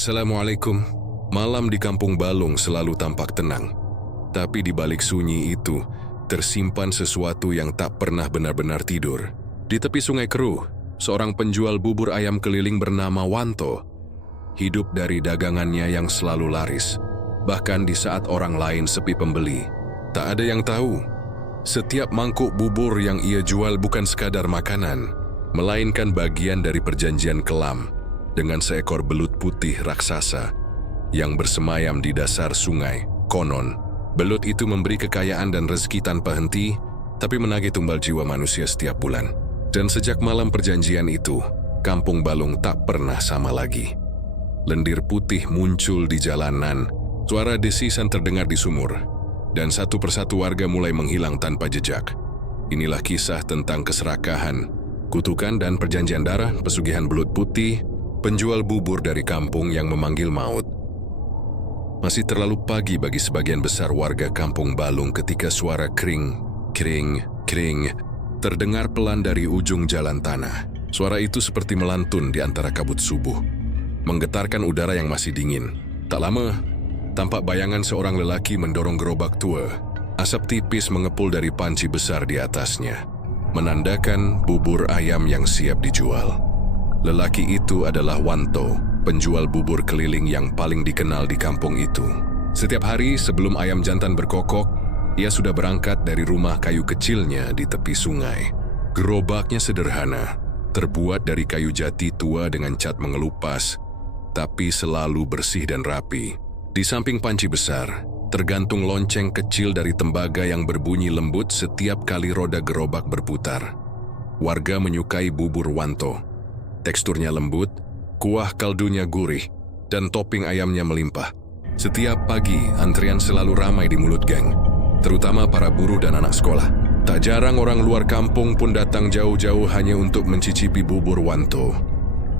Assalamualaikum. Malam di Kampung Balung selalu tampak tenang. Tapi di balik sunyi itu, tersimpan sesuatu yang tak pernah benar-benar tidur. Di tepi Sungai Keruh, seorang penjual bubur ayam keliling bernama Wanto hidup dari dagangannya yang selalu laris. Bahkan di saat orang lain sepi pembeli, tak ada yang tahu. Setiap mangkuk bubur yang ia jual bukan sekadar makanan, melainkan bagian dari perjanjian kelam dengan seekor belut putih raksasa yang bersemayam di dasar sungai. Konon, belut itu memberi kekayaan dan rezeki tanpa henti, tapi menagih tumbal jiwa manusia setiap bulan. Dan sejak malam perjanjian itu, Kampung Balung tak pernah sama lagi. Lendir putih muncul di jalanan, suara desisan terdengar di sumur, dan satu persatu warga mulai menghilang tanpa jejak. Inilah kisah tentang keserakahan, kutukan dan perjanjian darah pesugihan belut putih, penjual bubur dari kampung yang memanggil maut. Masih terlalu pagi bagi sebagian besar warga Kampung Balung ketika suara kring, kring, kring terdengar pelan dari ujung jalan tanah. Suara itu seperti melantun di antara kabut subuh, menggetarkan udara yang masih dingin. Tak lama, tampak bayangan seorang lelaki mendorong gerobak tua. Asap tipis mengepul dari panci besar di atasnya, menandakan bubur ayam yang siap dijual. Lelaki itu adalah Wanto, penjual bubur keliling yang paling dikenal di kampung itu. Setiap hari sebelum ayam jantan berkokok, ia sudah berangkat dari rumah kayu kecilnya di tepi sungai. Gerobaknya sederhana, terbuat dari kayu jati tua dengan cat mengelupas, tapi selalu bersih dan rapi. Di samping panci besar, tergantung lonceng kecil dari tembaga yang berbunyi lembut setiap kali roda gerobak berputar. Warga menyukai bubur Wanto. Teksturnya lembut, kuah kaldunya gurih, dan topping ayamnya melimpah. Setiap pagi, antrian selalu ramai di mulut gang, terutama para buruh dan anak sekolah. Tak jarang orang luar kampung pun datang jauh-jauh hanya untuk mencicipi bubur Wanto.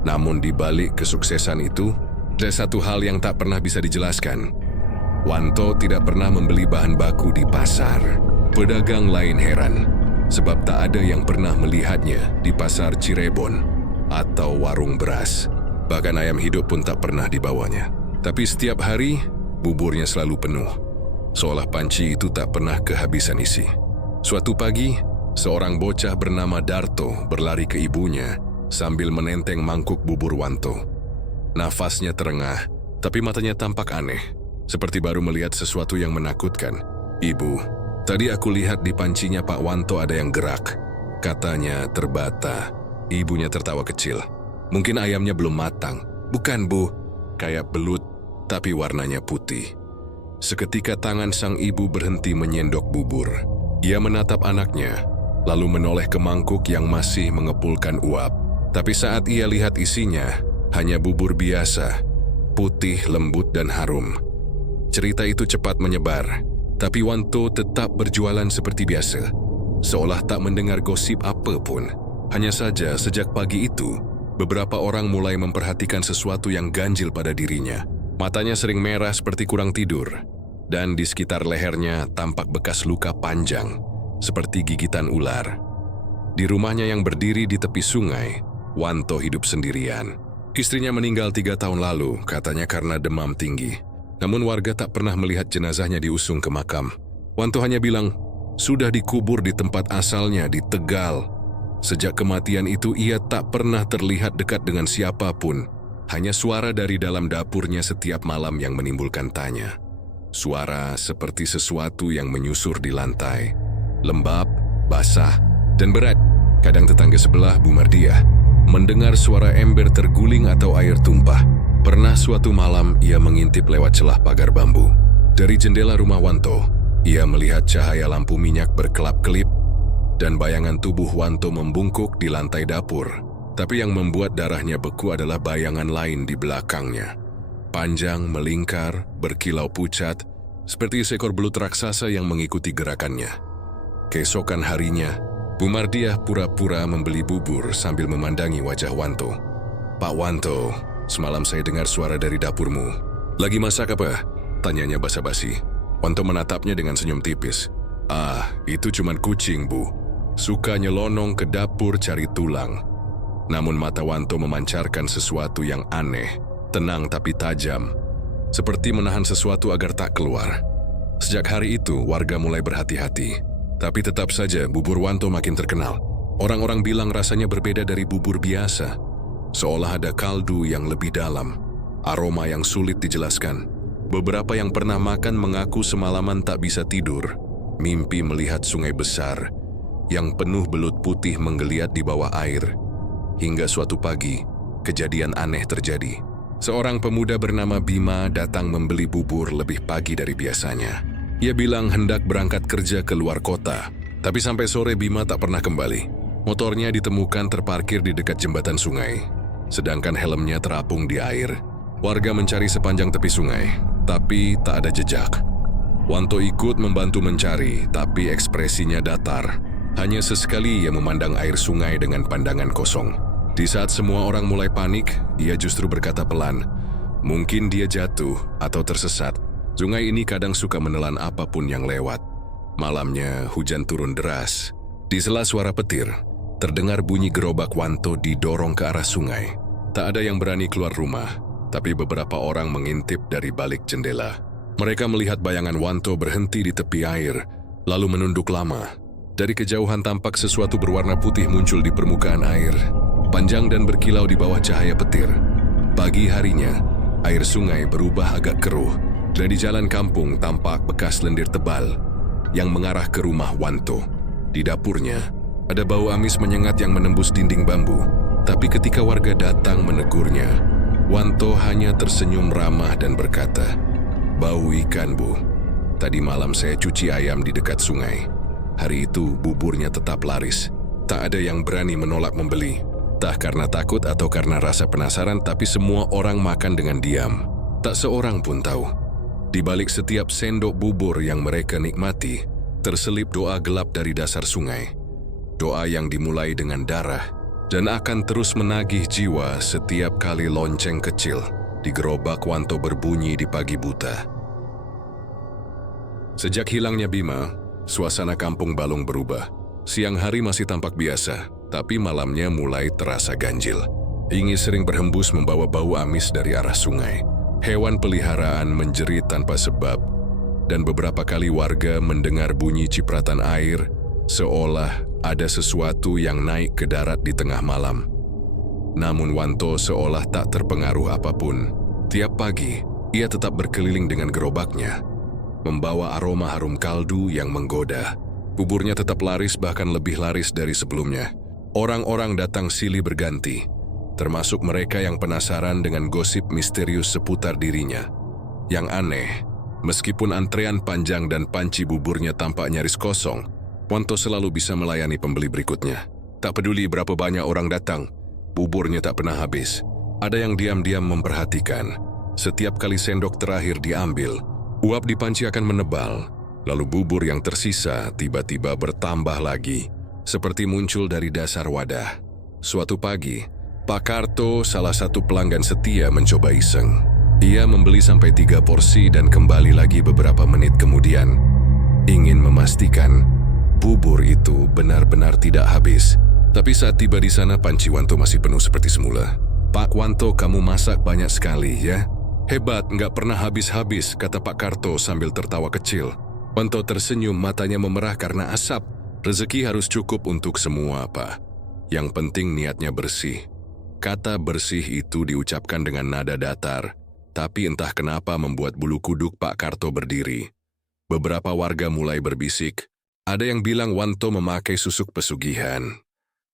Namun di balik kesuksesan itu, ada satu hal yang tak pernah bisa dijelaskan. Wanto tidak pernah membeli bahan baku di pasar. Pedagang lain heran, sebab tak ada yang pernah melihatnya di pasar Cirebon atau warung beras. Bahkan ayam hidup pun tak pernah dibawanya. Tapi setiap hari, buburnya selalu penuh, seolah panci itu tak pernah kehabisan isi. Suatu pagi, seorang bocah bernama Darto berlari ke ibunya sambil menenteng mangkuk bubur Wanto. Nafasnya terengah, tapi matanya tampak aneh, seperti baru melihat sesuatu yang menakutkan. "Ibu, tadi aku lihat di pancinya Pak Wanto ada yang gerak," katanya terbata. Ibunya tertawa kecil. "Mungkin ayamnya belum matang." "Bukan, Bu, kayak belut, tapi warnanya putih." Seketika tangan sang ibu berhenti menyendok bubur. Ia menatap anaknya, lalu menoleh ke mangkuk yang masih mengepulkan uap. Tapi saat ia lihat isinya, hanya bubur biasa, putih, lembut, dan harum. Cerita itu cepat menyebar, tapi Wanto tetap berjualan seperti biasa, seolah tak mendengar gosip apapun. Hanya saja sejak pagi itu, beberapa orang mulai memperhatikan sesuatu yang ganjil pada dirinya. Matanya sering merah seperti kurang tidur, dan di sekitar lehernya tampak bekas luka panjang, seperti gigitan ular. Di rumahnya yang berdiri di tepi sungai, Wanto hidup sendirian. Istrinya meninggal 3 tahun lalu, katanya karena demam tinggi. Namun warga tak pernah melihat jenazahnya diusung ke makam. Wanto hanya bilang, sudah dikubur di tempat asalnya di Tegal. Sejak kematian itu ia tak pernah terlihat dekat dengan siapapun. Hanya suara dari dalam dapurnya setiap malam yang menimbulkan tanya. Suara seperti sesuatu yang menyusur di lantai, lembab, basah, dan berat. Kadang tetangga sebelah, Bu Mardiah, mendengar suara ember terguling atau air tumpah. Pernah suatu malam ia mengintip lewat celah pagar bambu. Dari jendela rumah Wanto, ia melihat cahaya lampu minyak berkelap-kelip, dan bayangan tubuh Wanto membungkuk di lantai dapur. Tapi yang membuat darahnya beku adalah bayangan lain di belakangnya. Panjang, melingkar, berkilau pucat, seperti seekor belut raksasa yang mengikuti gerakannya. Keesokan harinya, Bu Mardiah pura-pura membeli bubur sambil memandangi wajah Wanto. "Pak Wanto, semalam saya dengar suara dari dapurmu. Lagi masak apa?" tanyanya basa-basi. Wanto menatapnya dengan senyum tipis. "Ah, itu cuman kucing, Bu. Suka nyelonong ke dapur cari tulang." Namun mata Wanto memancarkan sesuatu yang aneh. tenang tapi tajam, seperti menahan sesuatu agar tak keluar. Sejak hari itu, warga mulai berhati-hati. Tapi tetap saja bubur Wanto makin terkenal. Orang-orang bilang rasanya berbeda dari bubur biasa, seolah ada kaldu yang lebih dalam, aroma yang sulit dijelaskan. Beberapa yang pernah makan mengaku semalaman tak bisa tidur, mimpi melihat sungai besar yang penuh belut putih menggeliat di bawah air. Hingga suatu pagi, kejadian aneh terjadi. Seorang pemuda bernama Bima datang membeli bubur lebih pagi dari biasanya. Ia bilang hendak berangkat kerja ke luar kota, tapi sampai sore Bima tak pernah kembali. Motornya ditemukan terparkir di dekat jembatan sungai, sedangkan helmnya terapung di air. Warga mencari sepanjang tepi sungai, tapi tak ada jejak. Wanto ikut membantu mencari, tapi ekspresinya datar. Hanya sesekali ia memandang air sungai dengan pandangan kosong. Di saat semua orang mulai panik, ia justru berkata pelan, mungkin dia jatuh atau tersesat. Sungai ini kadang suka menelan apapun yang lewat. Malamnya hujan turun deras. Di sela suara petir, terdengar bunyi gerobak Wanto didorong ke arah sungai. Tak ada yang berani keluar rumah, tapi beberapa orang mengintip dari balik jendela. Mereka melihat bayangan Wanto berhenti di tepi air, lalu menunduk lama. Dari kejauhan tampak sesuatu berwarna putih muncul di permukaan air, panjang dan berkilau di bawah cahaya petir. Pagi harinya, air sungai berubah agak keruh. Dari jalan kampung tampak bekas lendir tebal yang mengarah ke rumah Wanto. Di dapurnya, ada bau amis menyengat yang menembus dinding bambu. Tapi ketika warga datang menegurnya, Wanto hanya tersenyum ramah dan berkata, "Bau ikan, Bu. Tadi malam saya cuci ayam di dekat sungai." Hari itu buburnya tetap laris. Tak ada yang berani menolak membeli. Tak karena takut atau karena rasa penasaran, tapi semua orang makan dengan diam. Tak seorang pun tahu. Di balik setiap sendok bubur yang mereka nikmati, terselip doa gelap dari dasar sungai. Doa yang dimulai dengan darah dan akan terus menagih jiwa setiap kali lonceng kecil di gerobak Wanto berbunyi di pagi buta. Sejak hilangnya Bima, suasana kampung Balung berubah. Siang hari masih tampak biasa, tapi malamnya mulai terasa ganjil. Ingis sering berhembus membawa bau amis dari arah sungai. Hewan peliharaan menjerit tanpa sebab, dan beberapa kali warga mendengar bunyi cipratan air, seolah ada sesuatu yang naik ke darat di tengah malam. Namun Wanto seolah tak terpengaruh apapun. Tiap pagi, ia tetap berkeliling dengan gerobaknya, membawa aroma harum kaldu yang menggoda. Buburnya tetap laris, bahkan lebih laris dari sebelumnya. Orang-orang datang silih berganti, termasuk mereka yang penasaran dengan gosip misterius seputar dirinya. Yang aneh, meskipun antrean panjang dan panci buburnya tampak nyaris kosong, Wanto selalu bisa melayani pembeli berikutnya. Tak peduli berapa banyak orang datang, buburnya tak pernah habis. Ada yang diam-diam memperhatikan. Setiap kali sendok terakhir diambil, uap di panci akan menebal, lalu bubur yang tersisa tiba-tiba bertambah lagi, seperti muncul dari dasar wadah. Suatu pagi, Pak Karto, salah satu pelanggan setia, mencoba iseng. Ia membeli sampai 3 porsi dan kembali lagi beberapa menit kemudian, ingin memastikan bubur itu benar-benar tidak habis. Tapi saat tiba di sana, panci Wanto masih penuh seperti semula. "Pak Wanto, kamu masak banyak sekali ya? Hebat, nggak pernah habis-habis," kata Pak Karto sambil tertawa kecil. Wanto tersenyum, matanya memerah karena asap. "Rezeki harus cukup untuk semua, Pak. Yang penting niatnya bersih." Kata bersih itu diucapkan dengan nada datar, tapi entah kenapa membuat bulu kuduk Pak Karto berdiri. Beberapa warga mulai berbisik. Ada yang bilang Wanto memakai susuk pesugihan.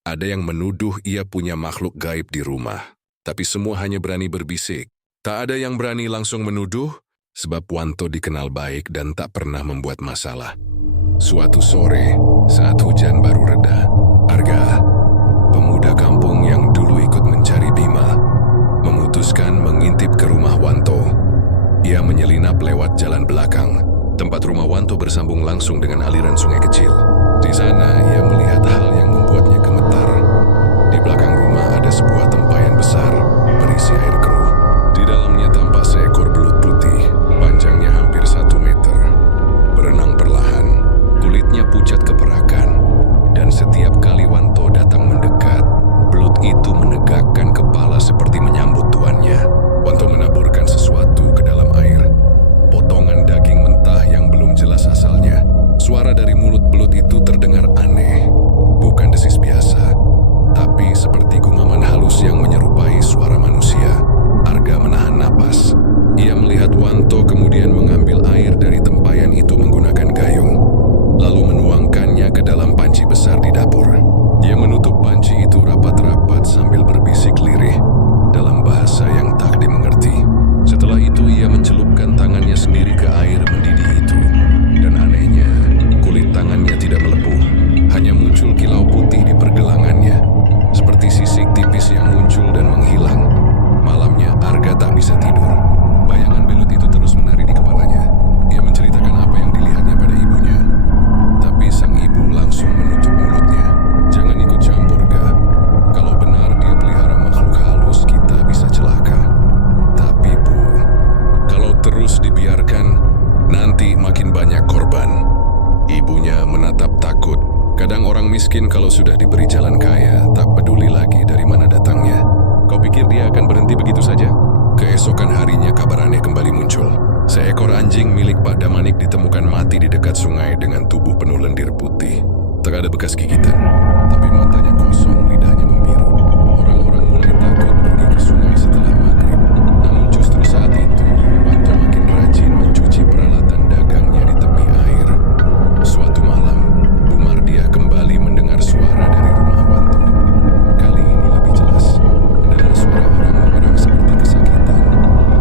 Ada yang menuduh ia punya makhluk gaib di rumah. Tapi semua hanya berani berbisik. Tak ada yang berani langsung menuduh, sebab Wanto dikenal baik dan tak pernah membuat masalah. Suatu sore, saat hujan baru reda, Arga, pemuda kampung yang dulu ikut mencari Bima, memutuskan mengintip ke rumah Wanto. Ia menyelinap lewat jalan belakang. Tempat rumah Wanto bersambung langsung dengan aliran sungai kecil. Di sana, ia melihat hal yang membuatnya gemetar. Di belakang rumah ada sebuah tempayan besar berisi air keruh. Di dalamnya tampak seekor belut putih, panjangnya hampir 1 meter. Berenang perlahan, kulitnya pucat keperakan, dan setiap kali Wanto datang mendekat, belut itu menegakkan kepala seperti menyambut tuannya. Wanto Mungkin kalau sudah diberi jalan kaya, tak peduli lagi dari mana datangnya. Kau pikir dia akan berhenti begitu saja? Keesokan harinya kabar aneh kembali muncul. Seekor anjing milik Pak Damanik ditemukan mati di dekat sungai dengan tubuh penuh lendir putih. Tak ada bekas gigitan, tapi matanya kosong, lidahnya membiru. Orang-orang mulai takut pergi ke sungai setelah maghrib. Namun justru saat itu, Wanto makin rajin mencuci peralatan dagangnya di tepi air. Suatu malam, Bu Mardiah kembali mendengar suara dari rumah Wanto. Kali ini lebih jelas, adalah suara orang mengerang seperti kesakitan.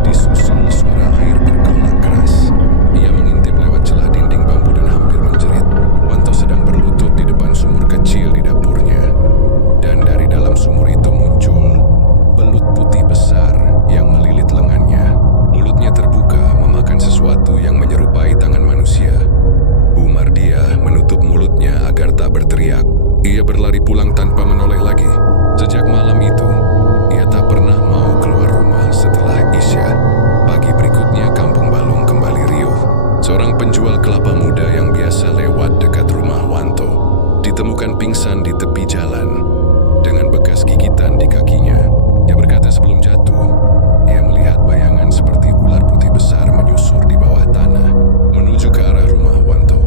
Disusul suara air bergolak keras. Ia mengintip lewat celah dinding bambu dan hampir menjerit. Wanto sedang berlutut di depan sumur kecil di dapurnya. Dan dari dalam sumur itu muncul belut putih besar yang melilit lengannya. Mulutnya terbuka memakan sesuatu yang menyerupai tangan manusia. Bu Mardiah menutup mulutnya agar tak berteriak. Ia berlari pulang tanpa menoleh lagi. Sejak malam itu, ia tak pernah mau keluar rumah setelah Isya. Pagi berikutnya Kampung Balung kembali riuh. Seorang penjual kelapa muda yang biasa lewat dekat rumah Wanto ditemukan pingsan di tepi jalan dengan bekas gigitan di kakinya. Ia berkata sebelum jatuh, ia melihat bayangan seperti ular putih besar menyusur di bawah tanah menuju ke arah rumah Wanto.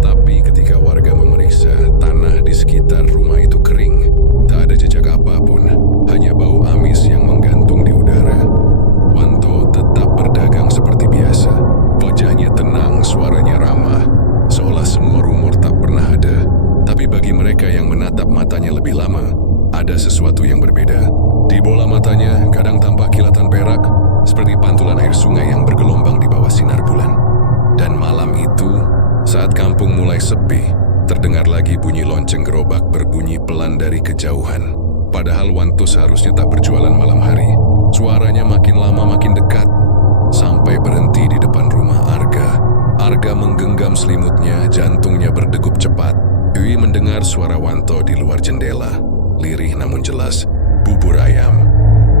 Tapi ketika warga memeriksa, tanah di sekitar rumah itu kering. Tak ada jejak apapun, hanya bau amis yang menggantung di udara. Wanto tetap berdagang seperti biasa. Wajahnya tenang, suaranya ramah, seolah semua rumor tak pernah ada. Tapi bagi mereka yang menatap matanya lebih lama, ada sesuatu yang berbeda. Di bola matanya kadang tampak kilatan perak, seperti pantulan air sungai yang bergelombang di bawah sinar bulan. Dan malam itu, saat kampung mulai sepi, terdengar lagi bunyi lonceng gerobak berbunyi pelan dari kejauhan. Padahal Wanto seharusnya tak berjualan malam hari. Suaranya makin lama makin dekat, sampai berhenti di depan rumah Arga. Arga menggenggam selimutnya, jantungnya berdegup cepat. Dwi mendengar suara Wanto di luar jendela. Lirih namun jelas, bubur ayam.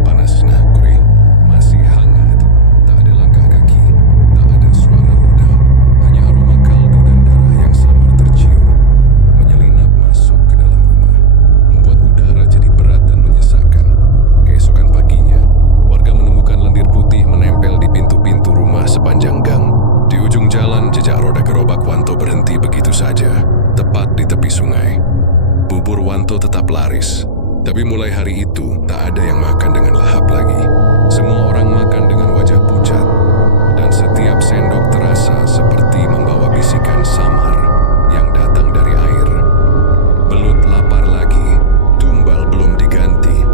Panas nah, gurih, masih hangat. Tak ada langkah kaki, tak ada suara roda. Hanya aroma kaldu dan darah yang samar tercium, menyelinap masuk ke dalam rumah, membuat udara jadi berat dan menyesakkan. Keesokan paginya, warga menemukan lendir putih menempel di pintu-pintu rumah sepanjang gang. Di ujung jalan, jejak roda gerobak Wanto berhenti begitu saja, tepat di tepi sungai. Bubur Wanto tetap laris, tapi mulai hari itu tak ada yang makan dengan lahap lagi. Semua orang makan dengan wajah pucat, dan setiap sendok terasa seperti membawa bisikan samar yang datang dari air. Belut lapar lagi, tumbal belum diganti.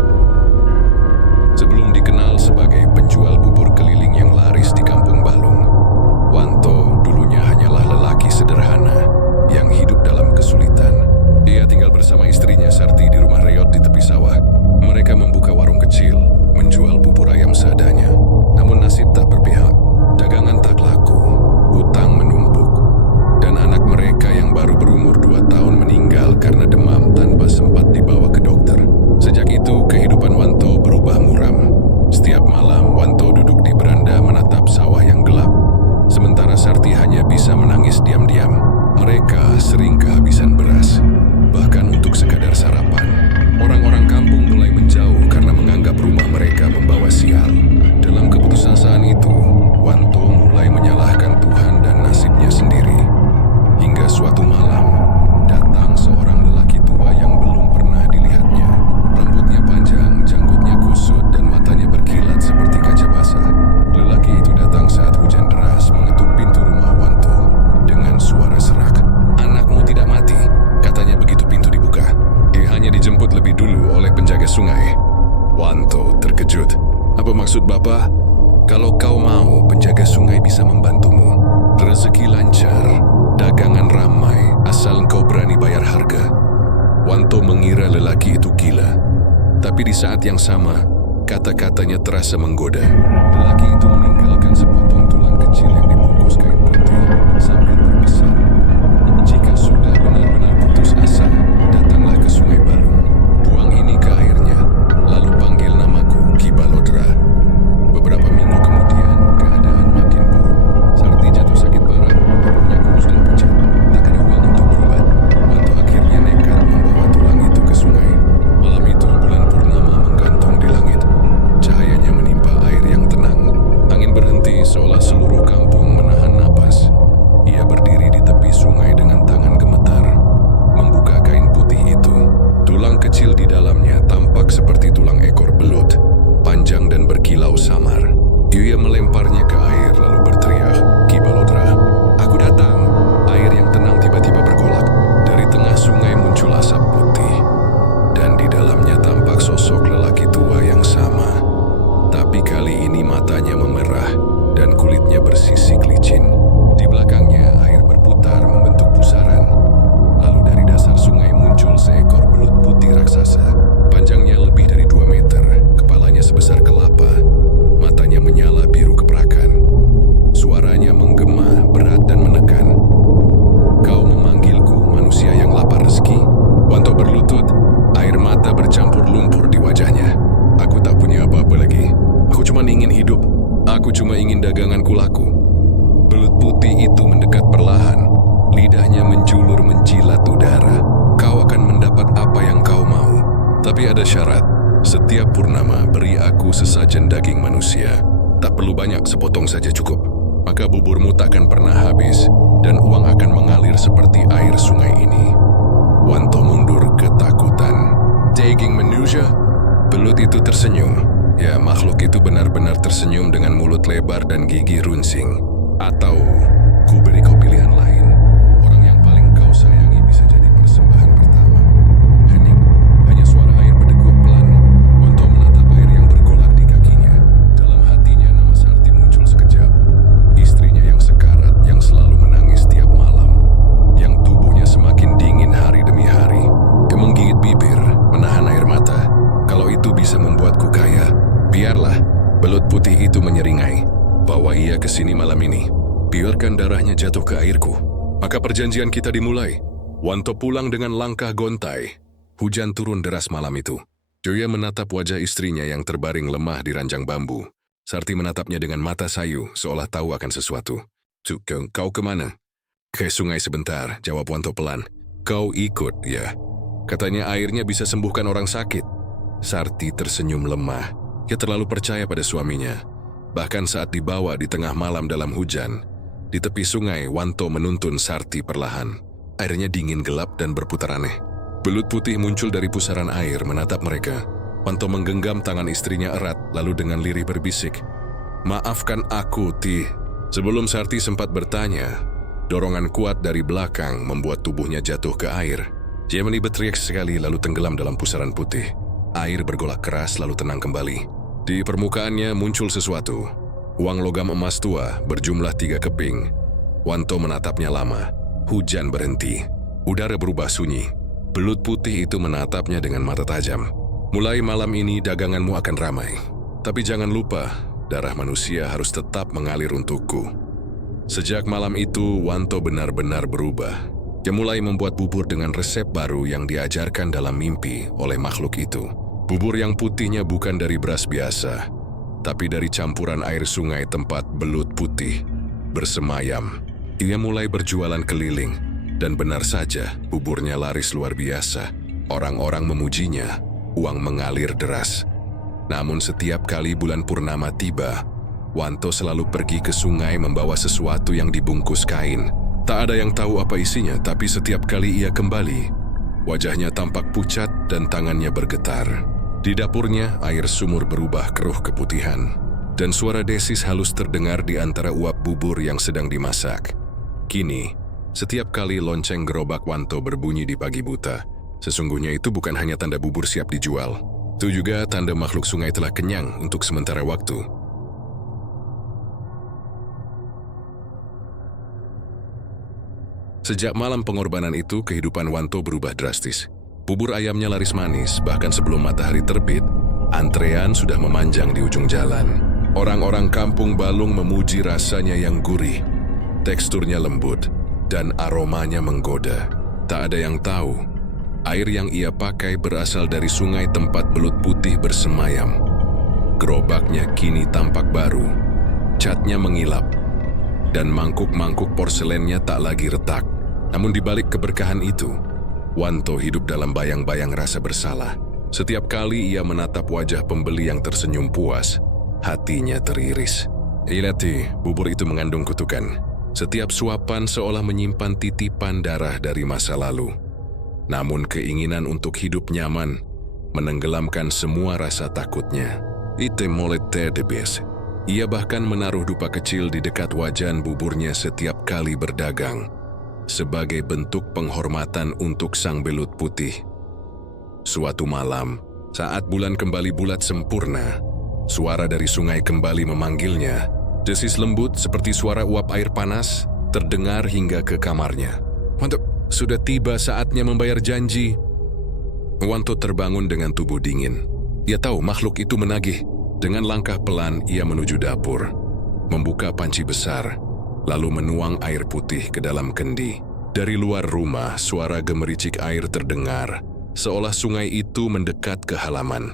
Sebelum dikenal sebagai penjual bubur keliling yang laris di Kampung Balung, Wanto dulunya hanyalah lelaki sederhana yang hidup dalam kesulitan. Dia tinggal bersama istrinya Sarti di rumah reot di tepi sawah. Mereka membuka warung kecil, menjual bubur ayam seadanya. Namun nasib tak berpihak. Dagangan tak laku, utang menumpuk, dan anak mereka yang baru berumur 2 tahun meninggal karena demam tanpa sempat dibawa ke dokter. Sejak itu, kehidupan Wanto berubah muram. Setiap malam, Wanto duduk di beranda menatap sawah yang gelap. Sementara Sarti hanya bisa menangis diam-diam. Mereka sering kehabisan beras, bahkan untuk sekadar sarapan. Orang-orang kampung mulai menjauh karena menganggap rumah mereka membawa sial. Dalam keputusasaan itu, Wanto mulai menyalahkan Tuhan dan nasibnya sendiri. Hingga suatu malam, datang seorang lelaki tua yang belum pernah dilihatnya. Rambutnya panjang, janggutnya kusut, dan matanya berkilat seperti kaca basah. Lelaki itu datang saat hujan deras mengetuk pintu rumah Wanto dengan suara serak. "Anakmu tidak mati," katanya begitu pintu dibuka. Dia hanya dijemput lebih dulu oleh penjaga sungai. Wanto terkejut. "Apa maksud Bapak? Kalau kau mau, penjaga sungai bisa membantumu. Rezeki lancar, dagangan ramai, asal kau berani bayar harga." Wanto mengira lelaki itu gila. Tapi di saat yang sama, kata-katanya terasa menggoda. Lelaki itu meninggalkan sepotong tulang kecil yang dibungkus kain putih sambil berpesan, "Jika sudah benar-benar putus asa, datanglah ke Sungai Balung. Buang ini ke airnya, lalu panggil namaku Ki Balodra." Beberapa minggu kemudian, keadaan makin buruk. Sarti jatuh sakit parah, tubuhnya kurus dan pucat. Tak ada uang untuk berobat. Wanto akhirnya nekat membawa Kini matanya memerah dan kulitnya bersisik licin. Di belakangnya air berputar membentuk pusaran. Lalu dari dasar sungai muncul seekor belut putih raksasa. Panjangnya lebih dari 2 meter, kepalanya sebesar kelapa. Matanya menyala biru keprakan. Suaranya menggema, berat dan menekan. "Kau memanggilku, manusia yang lapar rezeki?" Wanto berlutut, air mata bercampur lumpur di wajahnya. "Aku tak punya apa-apa lagi. Aku cuma ingin hidup. Aku cuma ingin daganganku laku." Belut putih itu mendekat perlahan. Lidahnya menjulur menjilat udara. "Kau akan mendapat apa yang kau mau. Tapi ada syarat. Setiap purnama beri aku sesajen daging manusia. Tak perlu banyak, sepotong saja cukup. Maka buburmu takkan pernah habis dan uang akan mengalir seperti air sungai ini." Wanto mundur ketakutan. "Daging manusia?" Belut itu tersenyum. Ya, makhluk itu benar-benar tersenyum dengan mulut lebar dan gigi runcing. "Atau ku beri kau pilihan lain. Orang yang paling kau sayangi bisa jadi persembahan pertama." Hening, hanya suara air berdegup pelan. Wanto menatap air yang bergolak di kakinya. Dalam hatinya nama Sarti muncul sekejap. Istrinya yang sekarat, yang selalu menangis tiap malam, yang tubuhnya semakin dingin hari demi hari. Dia menggigit bibir, menahan air mata. "Kalau itu bisa membuatku kaya, biarlah." Belut putih itu menyeringai. "Bawa ia ke sini malam ini. Biarkan darahnya jatuh ke airku. Maka perjanjian kita dimulai." Wanto pulang dengan langkah gontai. Hujan turun deras malam itu. Joya menatap wajah istrinya yang terbaring lemah di ranjang bambu. Sarti menatapnya dengan mata sayu, seolah tahu akan sesuatu. Kau kemana?" "Ke sungai sebentar," jawab Wanto pelan. "Kau ikut, ya? Katanya airnya bisa sembuhkan orang sakit." Sarti tersenyum lemah. Ia terlalu percaya pada suaminya. Bahkan saat dibawa di tengah malam dalam hujan, di tepi sungai, Wanto menuntun Sarti perlahan. Airnya dingin gelap dan berputar aneh. Belut putih muncul dari pusaran air menatap mereka. Wanto menggenggam tangan istrinya erat, lalu dengan lirih berbisik, "Maafkan aku, Ti." Sebelum Sarti sempat bertanya, dorongan kuat dari belakang membuat tubuhnya jatuh ke air. Jemini berteriak sekali lalu tenggelam dalam pusaran putih. Air bergolak keras lalu tenang kembali. Di permukaannya muncul sesuatu. Uang logam emas tua berjumlah 3 keping. Wanto menatapnya lama. Hujan berhenti. Udara berubah sunyi. Belut putih itu menatapnya dengan mata tajam. "Mulai malam ini daganganmu akan ramai. Tapi jangan lupa, darah manusia harus tetap mengalir untukku." Sejak malam itu, Wanto benar-benar berubah. Dia mulai membuat bubur dengan resep baru yang diajarkan dalam mimpi oleh makhluk itu. Bubur yang putihnya bukan dari beras biasa, tapi dari campuran air sungai tempat belut putih bersemayam. Ia mulai berjualan keliling, dan benar saja buburnya laris luar biasa. Orang-orang memujinya, uang mengalir deras. Namun setiap kali bulan purnama tiba, Wanto selalu pergi ke sungai membawa sesuatu yang dibungkus kain. Tak ada yang tahu apa isinya, tapi setiap kali ia kembali, wajahnya tampak pucat dan tangannya bergetar. Di dapurnya, air sumur berubah keruh keputihan, dan suara desis halus terdengar di antara uap bubur yang sedang dimasak. Kini, setiap kali lonceng gerobak Wanto berbunyi di pagi buta, sesungguhnya itu bukan hanya tanda bubur siap dijual. Itu juga tanda makhluk sungai telah kenyang untuk sementara waktu. Sejak malam pengorbanan itu, kehidupan Wanto berubah drastis. Bubur ayamnya laris manis, bahkan sebelum matahari terbit, antrean sudah memanjang di ujung jalan. Orang-orang kampung Balung memuji rasanya yang gurih, teksturnya lembut, dan aromanya menggoda. Tak ada yang tahu, air yang ia pakai berasal dari sungai tempat belut putih bersemayam. Gerobaknya kini tampak baru, catnya mengilap, dan mangkuk-mangkuk porselennya tak lagi retak. Namun di balik keberkahan itu, Wanto hidup dalam bayang-bayang rasa bersalah. Setiap kali ia menatap wajah pembeli yang tersenyum puas, hatinya teriris. Ilati, bubur itu mengandung kutukan. Setiap suapan seolah menyimpan titipan darah dari masa lalu. Namun keinginan untuk hidup nyaman menenggelamkan semua rasa takutnya. Ite molete debes. Ia bahkan menaruh dupa kecil di dekat wajan buburnya setiap kali berdagang, sebagai bentuk penghormatan untuk sang belut putih. Suatu malam, saat bulan kembali bulat sempurna, Suara dari sungai kembali memanggilnya. Desis lembut seperti suara uap air panas terdengar hingga ke kamarnya. "Wanto, sudah tiba saatnya membayar janji." Wanto terbangun dengan tubuh dingin. Ia tahu makhluk itu menagih. Dengan langkah pelan ia menuju dapur, membuka panci besar, lalu menuang air putih ke dalam kendi. Dari luar rumah, suara gemericik air terdengar, seolah sungai itu mendekat ke halaman.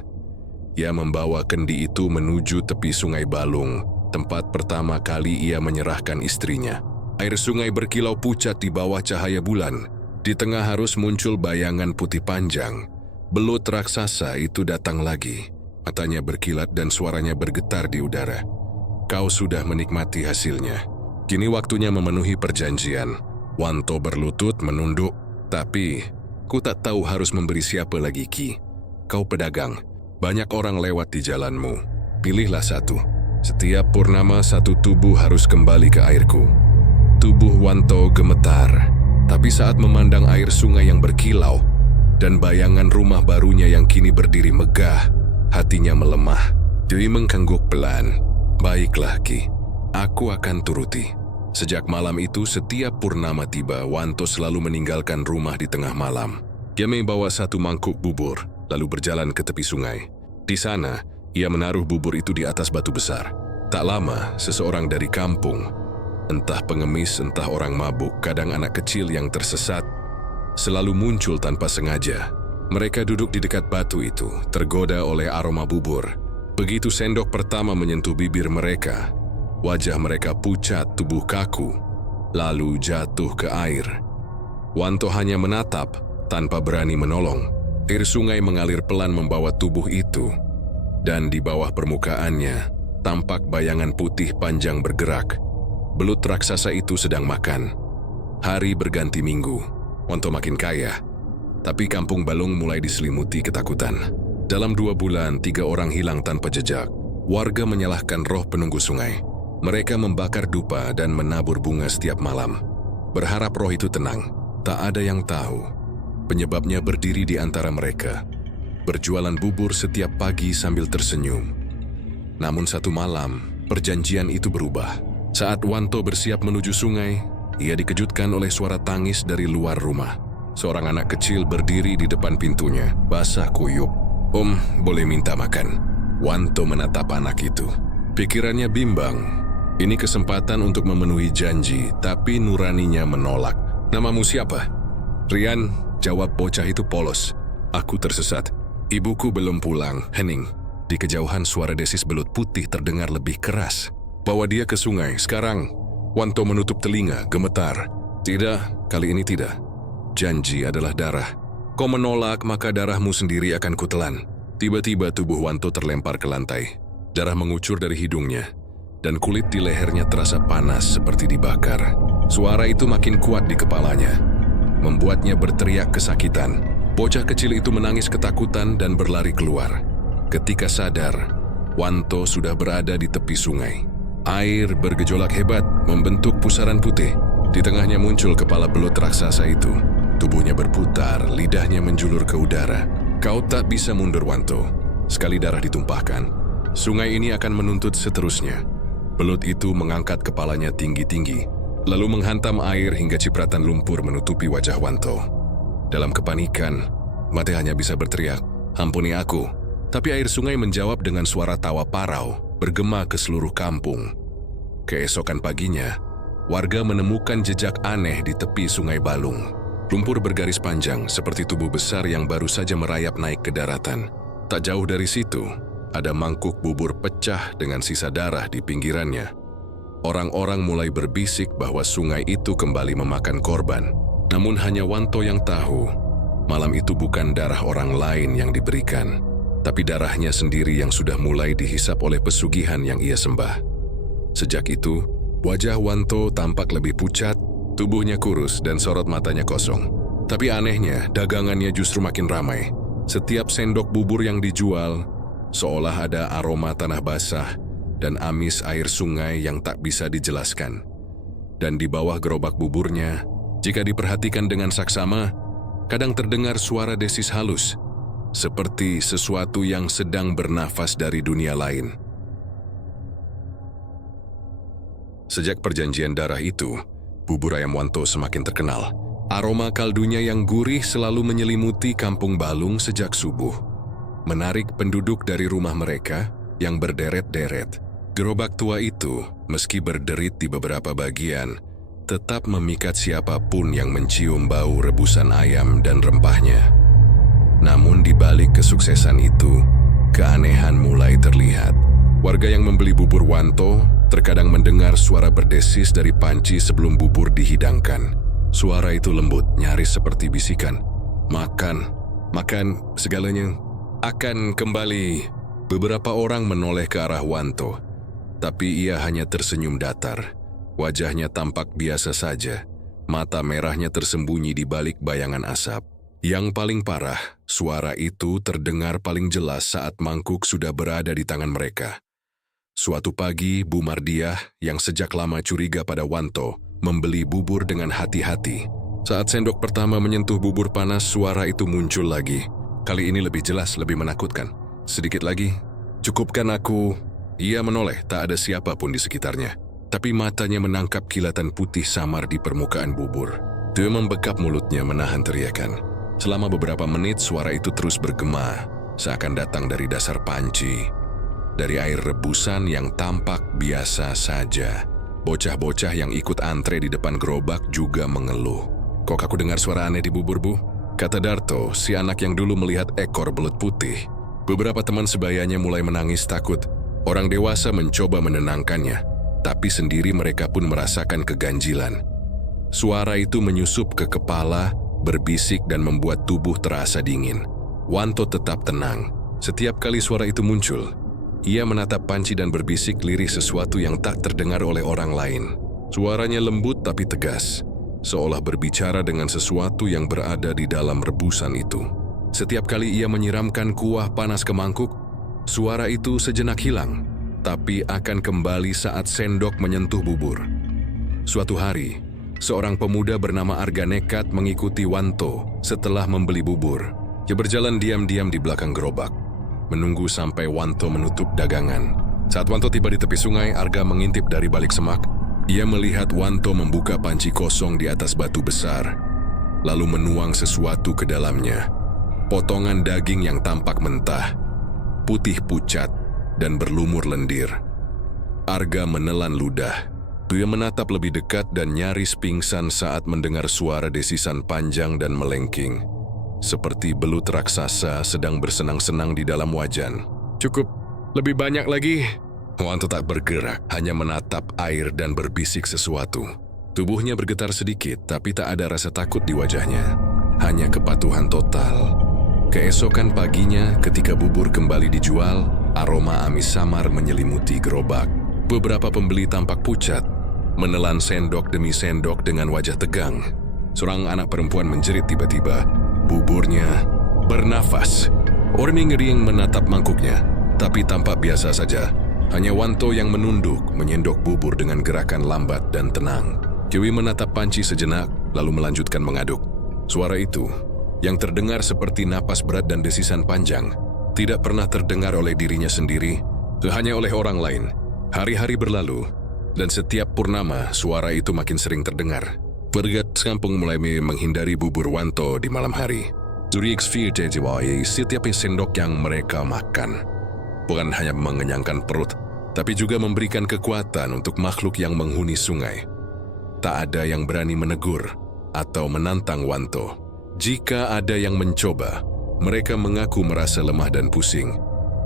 Ia membawa kendi itu menuju tepi sungai Balung, tempat pertama kali ia menyerahkan istrinya. Air sungai berkilau pucat di bawah cahaya bulan. Di tengah arus muncul bayangan putih panjang. Belut raksasa itu datang lagi. Matanya berkilat dan suaranya bergetar di udara. "Kau sudah menikmati hasilnya. Kini waktunya memenuhi perjanjian." Wanto berlutut menunduk. "Tapi, ku tak tahu harus memberi siapa lagi, Ki. Kau pedagang. Banyak orang lewat di jalanmu. Pilihlah satu. Setiap purnama satu tubuh harus kembali ke airku." Tubuh Wanto gemetar, tapi saat memandang air sungai yang berkilau dan bayangan rumah barunya yang kini berdiri megah, hatinya melemah. Dewi mengangguk pelan. "Baiklah, Ki. Aku akan turuti." Sejak malam itu, setiap purnama tiba, Wanto selalu meninggalkan rumah di tengah malam. Dia membawa satu mangkuk bubur, lalu berjalan ke tepi sungai. Di sana, ia menaruh bubur itu di atas batu besar. Tak lama, seseorang dari kampung, entah pengemis, entah orang mabuk, kadang anak kecil yang tersesat, selalu muncul tanpa sengaja. Mereka duduk di dekat batu itu, tergoda oleh aroma bubur. Begitu sendok pertama menyentuh bibir mereka, wajah mereka pucat, tubuh kaku, lalu jatuh ke air. Wanto hanya menatap, tanpa berani menolong. Air sungai mengalir pelan membawa tubuh itu, dan di bawah permukaannya, tampak bayangan putih panjang bergerak. Belut raksasa itu sedang makan. Hari berganti minggu. Wanto makin kaya, tapi kampung Balung mulai diselimuti ketakutan. Dalam 2 bulan, 3 orang hilang tanpa jejak. Warga menyalahkan roh penunggu sungai. Mereka membakar dupa dan menabur bunga setiap malam, berharap roh itu tenang. Tak ada yang tahu. Penyebabnya berdiri di antara mereka, berjualan bubur setiap pagi sambil tersenyum. Namun satu malam, perjanjian itu berubah. Saat Wanto bersiap menuju sungai, ia dikejutkan oleh suara tangis dari luar rumah. Seorang anak kecil berdiri di depan pintunya, basah kuyup. "Om, boleh minta makan?" Wanto menatap anak itu. Pikirannya bimbang. Ini kesempatan untuk memenuhi janji, tapi nuraninya menolak. "Namamu siapa?" "Rian," jawab bocah itu polos. "Aku tersesat. Ibuku belum pulang." Hening. Di kejauhan suara desis belut putih terdengar lebih keras. "Bawa dia ke sungai, sekarang." Wanto menutup telinga, gemetar. "Tidak, kali ini tidak. Janji adalah darah. Kau menolak, maka darahmu sendiri akan kutelan." Tiba-tiba tubuh Wanto terlempar ke lantai. Darah mengucur dari hidungnya, dan kulit di lehernya terasa panas seperti dibakar. Suara itu makin kuat di kepalanya, membuatnya berteriak kesakitan. Bocah kecil itu menangis ketakutan dan berlari keluar. Ketika sadar, Wanto sudah berada di tepi sungai. Air bergejolak hebat, membentuk pusaran putih. Di tengahnya muncul kepala belut raksasa itu. Tubuhnya berputar, lidahnya menjulur ke udara. "Kau tak bisa mundur, Wanto." Sekali darah ditumpahkan, sungai ini akan menuntut seterusnya. Belut itu mengangkat kepalanya tinggi-tinggi, lalu menghantam air hingga cipratan lumpur menutupi wajah Wanto. Dalam kepanikan, Mate hanya bisa berteriak, "Ampuni aku." Tapi air sungai menjawab dengan suara tawa parau, bergema ke seluruh kampung. Keesokan paginya, warga menemukan jejak aneh di tepi sungai Balung. Lumpur bergaris panjang seperti tubuh besar yang baru saja merayap naik ke daratan. Tak jauh dari situ, ada mangkuk bubur pecah dengan sisa darah di pinggirannya. Orang-orang mulai berbisik bahwa sungai itu kembali memakan korban. Namun hanya Wanto yang tahu, malam itu bukan darah orang lain yang diberikan, tapi darahnya sendiri yang sudah mulai dihisap oleh pesugihan yang ia sembah. Sejak itu, wajah Wanto tampak lebih pucat, tubuhnya kurus dan sorot matanya kosong. Tapi anehnya, dagangannya justru makin ramai. Setiap sendok bubur yang dijual, seolah ada aroma tanah basah dan amis air sungai yang tak bisa dijelaskan. Dan di bawah gerobak buburnya, jika diperhatikan dengan saksama, kadang terdengar suara desis halus, seperti sesuatu yang sedang bernafas dari dunia lain. Sejak perjanjian darah itu, bubur ayam Wanto semakin terkenal. Aroma kaldunya yang gurih selalu menyelimuti Kampung Balung sejak subuh, menarik penduduk dari rumah mereka yang berderet-deret. Gerobak tua itu, meski berderit di beberapa bagian, tetap memikat siapapun yang mencium bau rebusan ayam dan rempahnya. Namun di balik kesuksesan itu, keanehan mulai terlihat. Warga yang membeli bubur Wanto terkadang mendengar suara berdesis dari panci sebelum bubur dihidangkan. Suara itu lembut, nyaris seperti bisikan. Makan, makan, segalanya akan kembali. Beberapa orang menoleh ke arah Wanto, tapi ia hanya tersenyum datar. Wajahnya tampak biasa saja, mata merahnya tersembunyi di balik bayangan asap. Yang paling parah, suara itu terdengar paling jelas saat mangkuk sudah berada di tangan mereka. Suatu pagi, Bu Mardiah yang sejak lama curiga pada Wanto membeli bubur dengan hati-hati. Saat sendok pertama menyentuh bubur panas, suara itu muncul lagi. Kali ini lebih jelas, lebih menakutkan. Sedikit lagi, cukupkan aku. Ia menoleh, tak ada siapapun di sekitarnya. Tapi matanya menangkap kilatan putih samar di permukaan bubur. Dia membekap mulutnya menahan teriakan. Selama beberapa menit, suara itu terus bergema, seakan datang dari dasar panci. Dari air rebusan yang tampak biasa saja. Bocah-bocah yang ikut antre di depan gerobak juga mengeluh. "Kok aku dengar suara aneh di bubur, Bu?" kata Darto, si anak yang dulu melihat ekor belut putih. Beberapa teman sebayanya mulai menangis takut. Orang dewasa mencoba menenangkannya, tapi sendiri mereka pun merasakan keganjilan. Suara itu menyusup ke kepala, berbisik dan membuat tubuh terasa dingin. Wanto tetap tenang. Setiap kali suara itu muncul, ia menatap panci dan berbisik lirih sesuatu yang tak terdengar oleh orang lain. Suaranya lembut tapi tegas, seolah berbicara dengan sesuatu yang berada di dalam rebusan itu. Setiap kali ia menyiramkan kuah panas ke mangkuk, suara itu sejenak hilang, tapi akan kembali saat sendok menyentuh bubur. Suatu hari, seorang pemuda bernama Arga nekat mengikuti Wanto setelah membeli bubur. Dia berjalan diam-diam di belakang gerobak, menunggu sampai Wanto menutup dagangan. Saat Wanto tiba di tepi sungai, Arga mengintip dari balik semak. Ia melihat Wanto membuka panci kosong di atas batu besar, lalu menuang sesuatu ke dalamnya. Potongan daging yang tampak mentah, putih pucat, dan berlumur lendir. Arga menelan ludah. Dia menatap lebih dekat dan nyaris pingsan saat mendengar suara desisan panjang dan melengking, seperti belut raksasa sedang bersenang-senang di dalam wajan. "Cukup, lebih banyak lagi." Wanto tak bergerak, hanya menatap air dan berbisik sesuatu. Tubuhnya bergetar sedikit, tapi tak ada rasa takut di wajahnya. Hanya kepatuhan total. Keesokan paginya, ketika bubur kembali dijual, aroma amis samar menyelimuti gerobak. Beberapa pembeli tampak pucat, menelan sendok demi sendok dengan wajah tegang. Seorang anak perempuan menjerit tiba-tiba. Buburnya bernafas. Orning-ring menatap mangkuknya, tapi tampak biasa saja. Hanya Wanto yang menunduk, menyendok bubur dengan gerakan lambat dan tenang. Kiwi menatap panci sejenak, lalu melanjutkan mengaduk. Suara itu, yang terdengar seperti napas berat dan desisan panjang, tidak pernah terdengar oleh dirinya sendiri, hanya oleh orang lain. Hari-hari berlalu, dan setiap purnama suara itu makin sering terdengar. Warga sekampung mulai menghindari bubur Wanto di malam hari. Setiap sendok yang mereka makan bukan hanya mengenyangkan perut, tapi juga memberikan kekuatan untuk makhluk yang menghuni sungai. Tak ada yang berani menegur atau menantang Wanto. Jika ada yang mencoba, mereka mengaku merasa lemah dan pusing,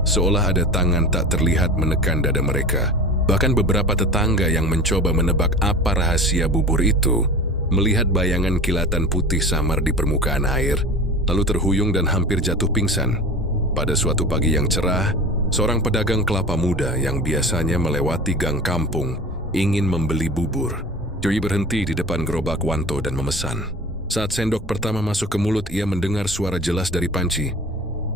seolah ada tangan tak terlihat menekan dada mereka. Bahkan beberapa tetangga yang mencoba menebak apa rahasia bubur itu, melihat bayangan kilatan putih samar di permukaan air, lalu terhuyung dan hampir jatuh pingsan. Pada suatu pagi yang cerah, seorang pedagang kelapa muda yang biasanya melewati gang kampung ingin membeli bubur. Joy berhenti di depan gerobak Wanto dan memesan. Saat sendok pertama masuk ke mulut, ia mendengar suara jelas dari panci.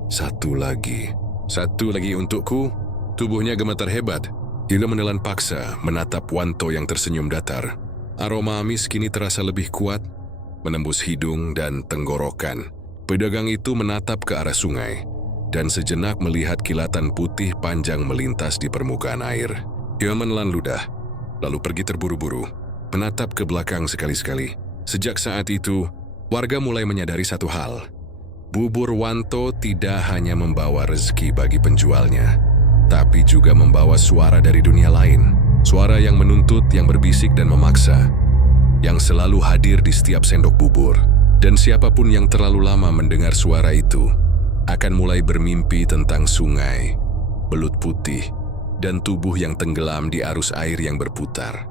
Satu lagi untukku." Tubuhnya gemetar hebat. Dia menelan paksa, menatap Wanto yang tersenyum datar. Aroma amis kini terasa lebih kuat, menembus hidung dan tenggorokan. Pedagang itu menatap ke arah sungai, dan sejenak melihat kilatan putih panjang melintas di permukaan air. Dia menelan ludah. lalu pergi terburu-buru, menatap ke belakang sekali-sekali. Sejak saat itu, warga mulai menyadari satu hal. Bubur Wanto tidak hanya membawa rezeki bagi penjualnya, tapi juga membawa suara dari dunia lain. Suara yang menuntut, yang berbisik dan memaksa, yang selalu hadir di setiap sendok bubur. Dan siapapun yang terlalu lama mendengar suara itu, akan mulai bermimpi tentang sungai, belut putih, dan tubuh yang tenggelam di arus air yang berputar.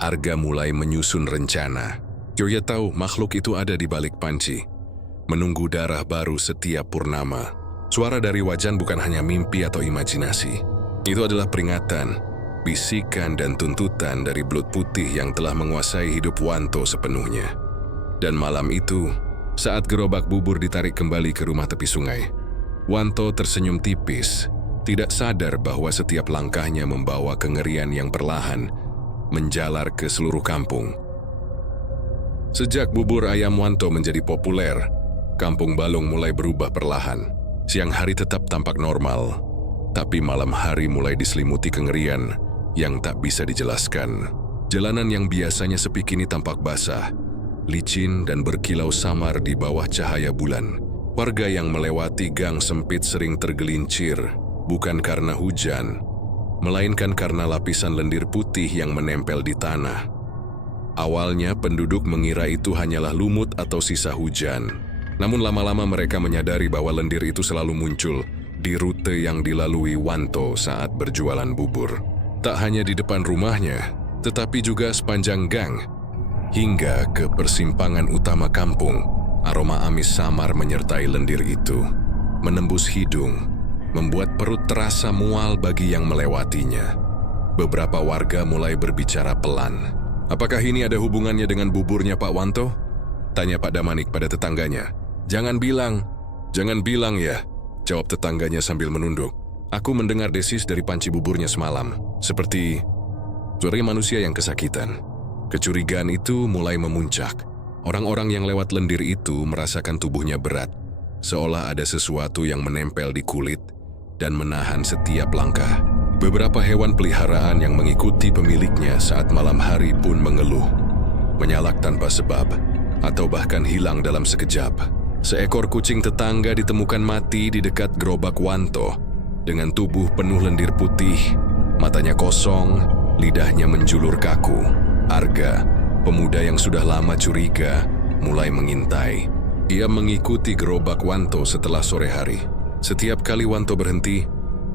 Arga mulai menyusun rencana. Dia tahu makhluk itu ada di balik panci, menunggu darah baru setiap purnama. Suara dari wajan bukan hanya mimpi atau imajinasi. Itu adalah peringatan, bisikan dan tuntutan dari belut putih yang telah menguasai hidup Wanto sepenuhnya. Dan malam itu, saat gerobak bubur ditarik kembali ke rumah tepi sungai, Wanto tersenyum tipis, tidak sadar bahwa setiap langkahnya membawa kengerian yang perlahan menjalar ke seluruh kampung. Sejak bubur ayam Wanto menjadi populer, Kampung Balung mulai berubah perlahan. Siang hari tetap tampak normal, tapi malam hari mulai diselimuti kengerian yang tak bisa dijelaskan. Jalanan yang biasanya sepi kini tampak basah, licin dan berkilau samar di bawah cahaya bulan. Warga yang melewati gang sempit sering tergelincir, bukan karena hujan, melainkan karena lapisan lendir putih yang menempel di tanah. Awalnya penduduk mengira itu hanyalah lumut atau sisa hujan. Namun lama-lama mereka menyadari bahwa lendir itu selalu muncul di rute yang dilalui Wanto saat berjualan bubur. Tak hanya di depan rumahnya, tetapi juga sepanjang gang. Hingga ke persimpangan utama kampung, aroma amis samar menyertai lendir itu. Menembus hidung, membuat perut terasa mual bagi yang melewatinya. Beberapa warga mulai berbicara pelan. "Apakah ini ada hubungannya dengan buburnya Pak Wanto?" tanya Pak Damanik pada tetangganya. Jangan bilang ya," jawab tetangganya sambil menunduk. "Aku mendengar desis dari panci buburnya semalam, seperti suara manusia yang kesakitan." Kecurigaan itu mulai memuncak. Orang-orang yang lewat lendir itu merasakan tubuhnya berat, seolah ada sesuatu yang menempel di kulit dan menahan setiap langkah. Beberapa hewan peliharaan yang mengikuti pemiliknya saat malam hari pun mengeluh, menyalak tanpa sebab, atau bahkan hilang dalam sekejap. Seekor kucing tetangga ditemukan mati di dekat gerobak Wanto, dengan tubuh penuh lendir putih, matanya kosong, lidahnya menjulur kaku. Arga, pemuda yang sudah lama curiga, mulai mengintai. Ia mengikuti gerobak Wanto setelah sore hari. Setiap kali Wanto berhenti,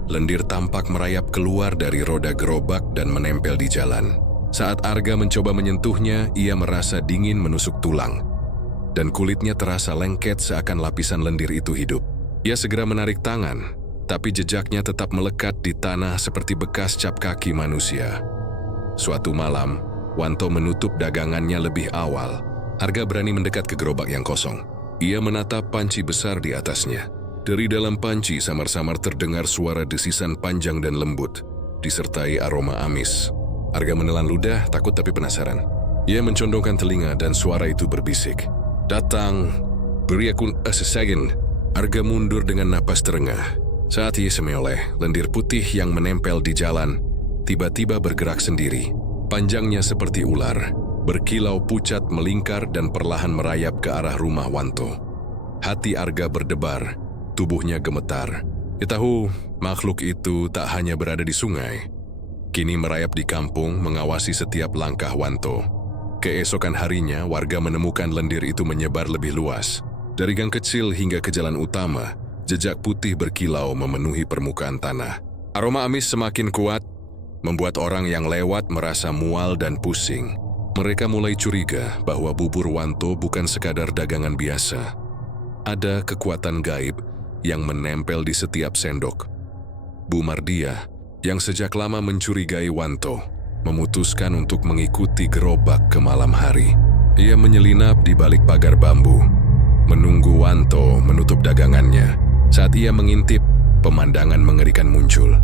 lendir tampak merayap keluar dari roda gerobak dan menempel di jalan. Saat Arga mencoba menyentuhnya, ia merasa dingin menusuk tulang, dan kulitnya terasa lengket seakan lapisan lendir itu hidup. Ia segera menarik tangan, tapi jejaknya tetap melekat di tanah seperti bekas cap kaki manusia. Suatu malam, Wanto menutup dagangannya lebih awal. Arga berani mendekat ke gerobak yang kosong. Ia menatap panci besar di atasnya. Dari dalam panci samar-samar terdengar suara desisan panjang dan lembut, disertai aroma amis. Arga menelan ludah, takut tapi penasaran. Ia mencondongkan telinga dan suara itu berbisik. "Datang, beri aku sesajen." Arga mundur dengan napas terengah. Saat ia semoleh, lendir putih yang menempel di jalan tiba-tiba bergerak sendiri. Panjangnya seperti ular, berkilau pucat melingkar dan perlahan merayap ke arah rumah Wanto. Hati Arga berdebar, tubuhnya gemetar. Ia tahu makhluk itu tak hanya berada di sungai, kini merayap di kampung mengawasi setiap langkah Wanto. Keesokan harinya, warga menemukan lendir itu menyebar lebih luas. Dari gang kecil hingga ke jalan utama, jejak putih berkilau memenuhi permukaan tanah. Aroma amis semakin kuat, membuat orang yang lewat merasa mual dan pusing. Mereka mulai curiga bahwa bubur Wanto bukan sekadar dagangan biasa. Ada kekuatan gaib yang menempel di setiap sendok. Bu Mardia, yang sejak lama mencurigai Wanto, memutuskan untuk mengikuti gerobak ke malam hari. Ia menyelinap di balik pagar bambu, menunggu Wanto menutup dagangannya. Saat ia mengintip, pemandangan mengerikan muncul.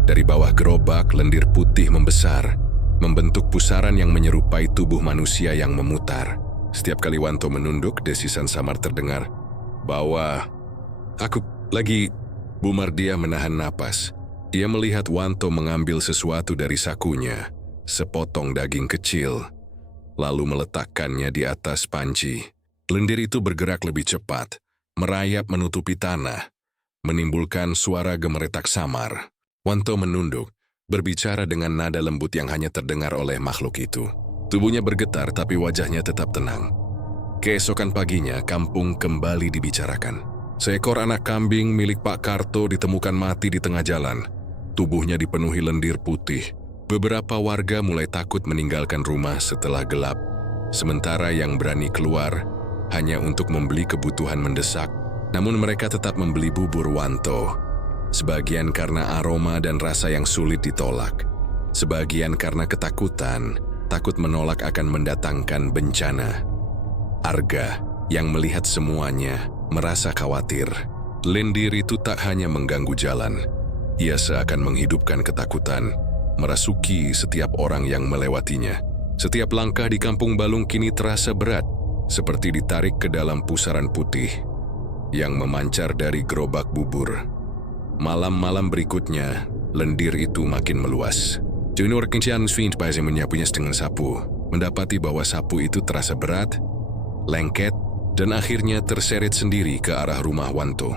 Dari bawah gerobak, lendir putih membesar, membentuk pusaran yang menyerupai tubuh manusia yang memutar. Setiap kali Wanto menunduk, desisan samar terdengar. "Bawa, aku lagi." Bu Mardia menahan napas. Ia melihat Wanto mengambil sesuatu dari sakunya, sepotong daging kecil, lalu meletakkannya di atas panci. Lendir itu bergerak lebih cepat, merayap menutupi tanah, menimbulkan suara gemeretak samar. Wanto menunduk, berbicara dengan nada lembut yang hanya terdengar oleh makhluk itu. Tubuhnya bergetar tapi wajahnya tetap tenang. Keesokan paginya, kampung kembali dibicarakan. Seekor anak kambing milik Pak Karto ditemukan mati di tengah jalan. Tubuhnya dipenuhi lendir putih. Beberapa warga mulai takut meninggalkan rumah setelah gelap, sementara yang berani keluar hanya untuk membeli kebutuhan mendesak. Namun mereka tetap membeli bubur Wanto. Sebagian karena aroma dan rasa yang sulit ditolak. Sebagian karena ketakutan, takut menolak akan mendatangkan bencana. Arga, yang melihat semuanya, merasa khawatir. Lendir itu tak hanya mengganggu jalan. Ia seakan menghidupkan ketakutan, merasuki setiap orang yang melewatinya. Setiap langkah di Kampung Balung kini terasa berat, seperti ditarik ke dalam pusaran putih yang memancar dari gerobak bubur. Malam-malam berikutnya, lendir itu makin meluas. Junior Kincian Swint Paise menyapunya dengan sapu, mendapati bahwa sapu itu terasa berat, lengket, dan akhirnya terseret sendiri ke arah rumah Wanto.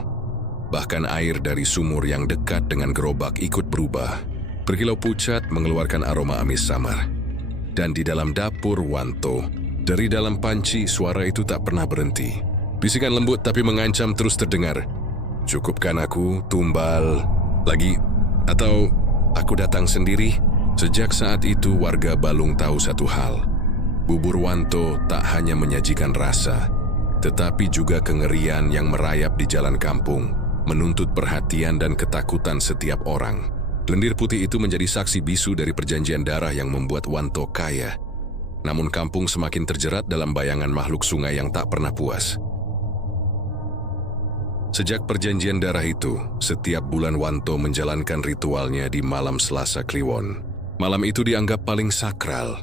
Bahkan air dari sumur yang dekat dengan gerobak ikut berubah. Berkilau pucat mengeluarkan aroma amis samar. Dan di dalam dapur Wanto, dari dalam panci suara itu tak pernah berhenti. Bisikan lembut tapi mengancam terus terdengar. Cukupkan aku, tumbal, lagi, atau aku datang sendiri? Sejak saat itu warga Balung tahu satu hal. Bubur Wanto tak hanya menyajikan rasa, tetapi juga kengerian yang merayap di jalan kampung, menuntut perhatian dan ketakutan setiap orang. Lendir putih itu menjadi saksi bisu dari perjanjian darah yang membuat Wanto kaya. Namun kampung semakin terjerat dalam bayangan makhluk sungai yang tak pernah puas. Sejak perjanjian darah itu, setiap bulan Wanto menjalankan ritualnya di malam Selasa Kliwon. Malam itu dianggap paling sakral.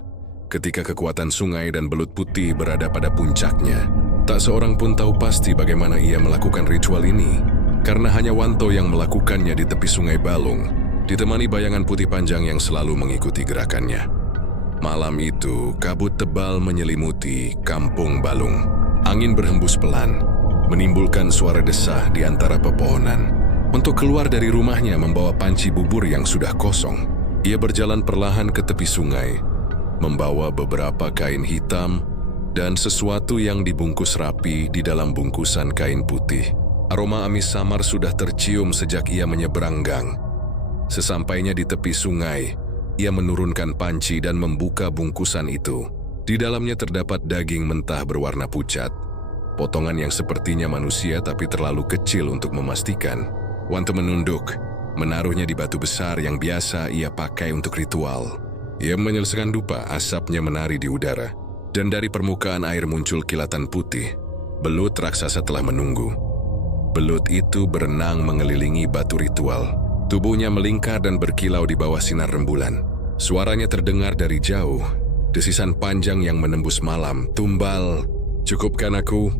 Ketika kekuatan sungai dan belut putih berada pada puncaknya, tak seorang pun tahu pasti bagaimana ia melakukan ritual ini. Karena hanya Wanto yang melakukannya di tepi sungai Balung, ditemani bayangan putih panjang yang selalu mengikuti gerakannya. Malam itu, kabut tebal menyelimuti Kampung Balung. Angin berhembus pelan, menimbulkan suara desah di antara pepohonan. Untuk keluar dari rumahnya membawa panci bubur yang sudah kosong, ia berjalan perlahan ke tepi sungai, membawa beberapa kain hitam dan sesuatu yang dibungkus rapi di dalam bungkusan kain putih. Aroma amis samar sudah tercium sejak ia menyeberang gang. Sesampainya di tepi sungai, ia menurunkan panci dan membuka bungkusan itu. Di dalamnya terdapat daging mentah berwarna pucat. Potongan yang sepertinya manusia tapi terlalu kecil untuk memastikan. Wanto menunduk, menaruhnya di batu besar yang biasa ia pakai untuk ritual. Ia menyelesaikan dupa, asapnya menari di udara. Dan dari permukaan air muncul kilatan putih. Belut raksasa telah menunggu. Belut itu berenang mengelilingi batu ritual. Tubuhnya melingkar dan berkilau di bawah sinar rembulan. Suaranya terdengar dari jauh. Desisan panjang yang menembus malam. Tumbal, cukupkan aku,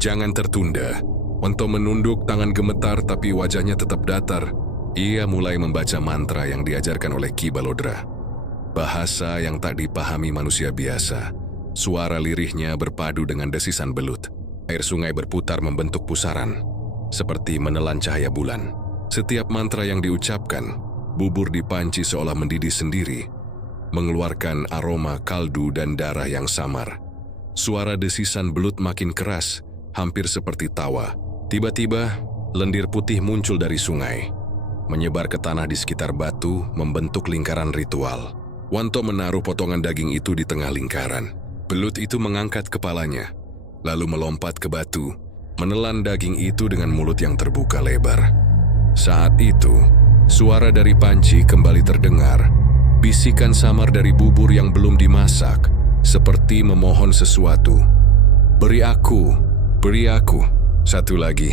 jangan tertunda. Wanto menunduk, tangan gemetar tapi wajahnya tetap datar. Ia mulai membaca mantra yang diajarkan oleh Ki Balodra. Bahasa yang tak dipahami manusia biasa. Suara lirihnya berpadu dengan desisan belut. Air sungai berputar membentuk pusaran, seperti menelan cahaya bulan. Setiap mantra yang diucapkan, bubur di panci seolah mendidih sendiri, mengeluarkan aroma kaldu dan darah yang samar. Suara desisan belut makin keras, hampir seperti tawa. Tiba-tiba, lendir putih muncul dari sungai, menyebar ke tanah di sekitar batu, membentuk lingkaran ritual. Wanto menaruh potongan daging itu di tengah lingkaran. Belut itu mengangkat kepalanya, lalu melompat ke batu, menelan daging itu dengan mulut yang terbuka lebar. Saat itu, suara dari panci kembali terdengar. Bisikan samar dari bubur yang belum dimasak, seperti memohon sesuatu. Beri aku, beri aku. Satu lagi.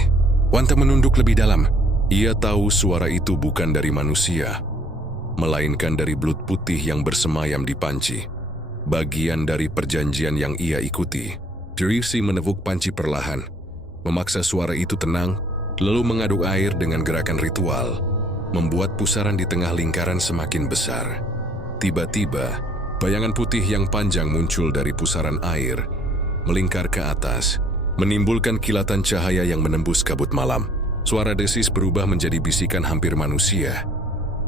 Wanto menunduk lebih dalam. Ia tahu suara itu bukan dari manusia, melainkan dari belut putih yang bersemayam di panci. Bagian dari perjanjian yang ia ikuti. Derisi menepuk panci perlahan, memaksa suara itu tenang, lalu mengaduk air dengan gerakan ritual, membuat pusaran di tengah lingkaran semakin besar. Tiba-tiba, bayangan putih yang panjang muncul dari pusaran air, melingkar ke atas, menimbulkan kilatan cahaya yang menembus kabut malam. Suara desis berubah menjadi bisikan hampir manusia.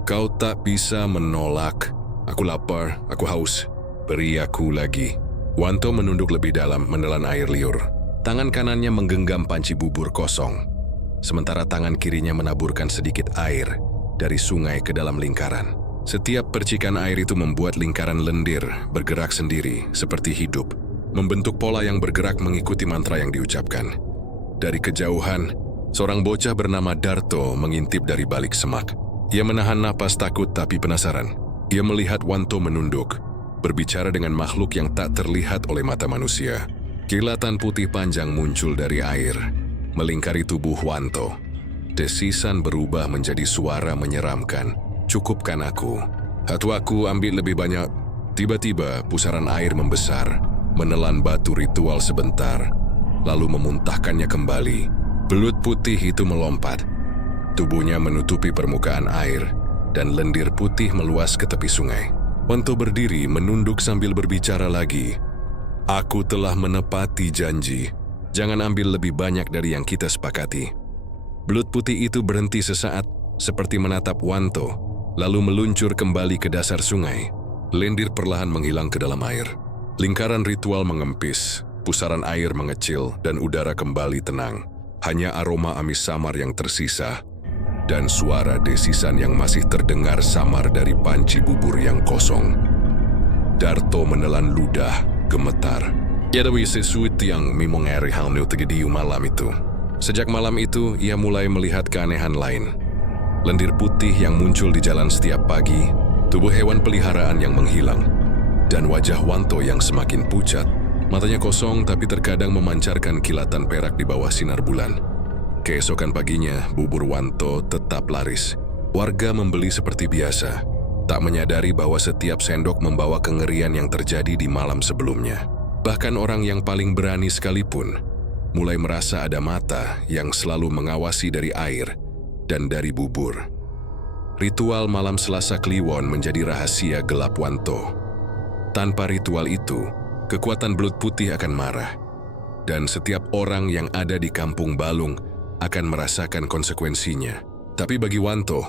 Kau tak bisa menolak. Aku lapar, aku haus. Beri aku lagi. Wanto menunduk lebih dalam menelan air liur. Tangan kanannya menggenggam panci bubur kosong, sementara tangan kirinya menaburkan sedikit air dari sungai ke dalam lingkaran. Setiap percikan air itu membuat lingkaran lendir bergerak sendiri seperti hidup, membentuk pola yang bergerak mengikuti mantra yang diucapkan. Dari kejauhan, seorang bocah bernama Darto mengintip dari balik semak. Ia menahan napas takut tapi penasaran. Ia melihat Wanto menunduk, berbicara dengan makhluk yang tak terlihat oleh mata manusia. Kilatan putih panjang muncul dari air, melingkari tubuh Wanto. Desisan berubah menjadi suara menyeramkan. Cukupkan aku. Hatuaku ambil lebih banyak. Tiba-tiba pusaran air membesar, menelan batu ritual sebentar, lalu memuntahkannya kembali. Belut putih itu melompat. Tubuhnya menutupi permukaan air, dan lendir putih meluas ke tepi sungai. Wanto berdiri menunduk sambil berbicara lagi. Aku telah menepati janji. Jangan ambil lebih banyak dari yang kita sepakati. Belut putih itu berhenti sesaat, seperti menatap Wanto, lalu meluncur kembali ke dasar sungai. Lendir perlahan menghilang ke dalam air. Lingkaran ritual mengempis, pusaran air mengecil, dan udara kembali tenang. Hanya aroma amis samar yang tersisa, dan suara desisan yang masih terdengar samar dari panci bubur yang kosong. Darto menelan ludah, gemetar. Ada sesuatu yang memengeri hal terjadi malam itu. Sejak malam itu, ia mulai melihat keanehan lain. Lendir putih yang muncul di jalan setiap pagi, tubuh hewan peliharaan yang menghilang, dan wajah Wanto yang semakin pucat. Matanya kosong tapi terkadang memancarkan kilatan perak di bawah sinar bulan. Keesokan paginya, bubur Wanto tetap laris. Warga membeli seperti biasa, tak menyadari bahwa setiap sendok membawa kengerian yang terjadi di malam sebelumnya. Bahkan orang yang paling berani sekalipun mulai merasa ada mata yang selalu mengawasi dari air dan dari bubur. Ritual malam Selasa Kliwon menjadi rahasia gelap Wanto. Tanpa ritual itu, kekuatan belut putih akan marah, dan setiap orang yang ada di Kampung Balung akan merasakan konsekuensinya. Tapi bagi Wanto,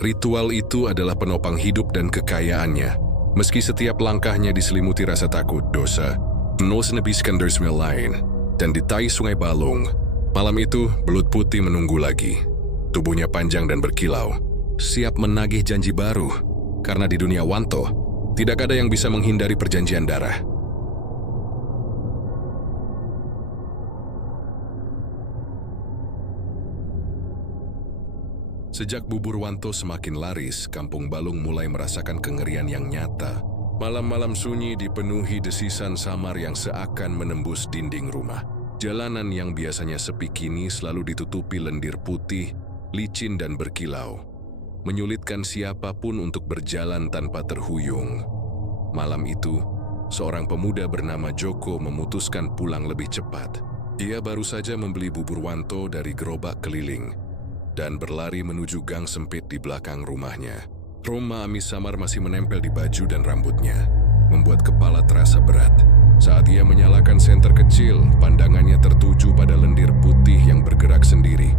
ritual itu adalah penopang hidup dan kekayaannya, meski setiap langkahnya diselimuti rasa takut, dosa, penuh nebiskan dersmil lain, dan di tai sungai Balung. Malam itu, belut putih menunggu lagi. Tubuhnya panjang dan berkilau, siap menagih janji baru, karena di dunia Wanto, tidak ada yang bisa menghindari perjanjian darah. Sejak bubur Wanto semakin laris, Kampung Balung mulai merasakan kengerian yang nyata. Malam-malam sunyi dipenuhi desisan samar yang seakan menembus dinding rumah. Jalanan yang biasanya sepi kini selalu ditutupi lendir putih, licin dan berkilau, menyulitkan siapapun untuk berjalan tanpa terhuyung. Malam itu, seorang pemuda bernama Joko memutuskan pulang lebih cepat. Ia baru saja membeli bubur Wanto dari gerobak keliling dan berlari menuju gang sempit di belakang rumahnya. Aroma amis samar masih menempel di baju dan rambutnya, membuat kepala terasa berat. Saat ia menyalakan senter kecil, pandangannya tertuju pada lendir putih yang bergerak sendiri.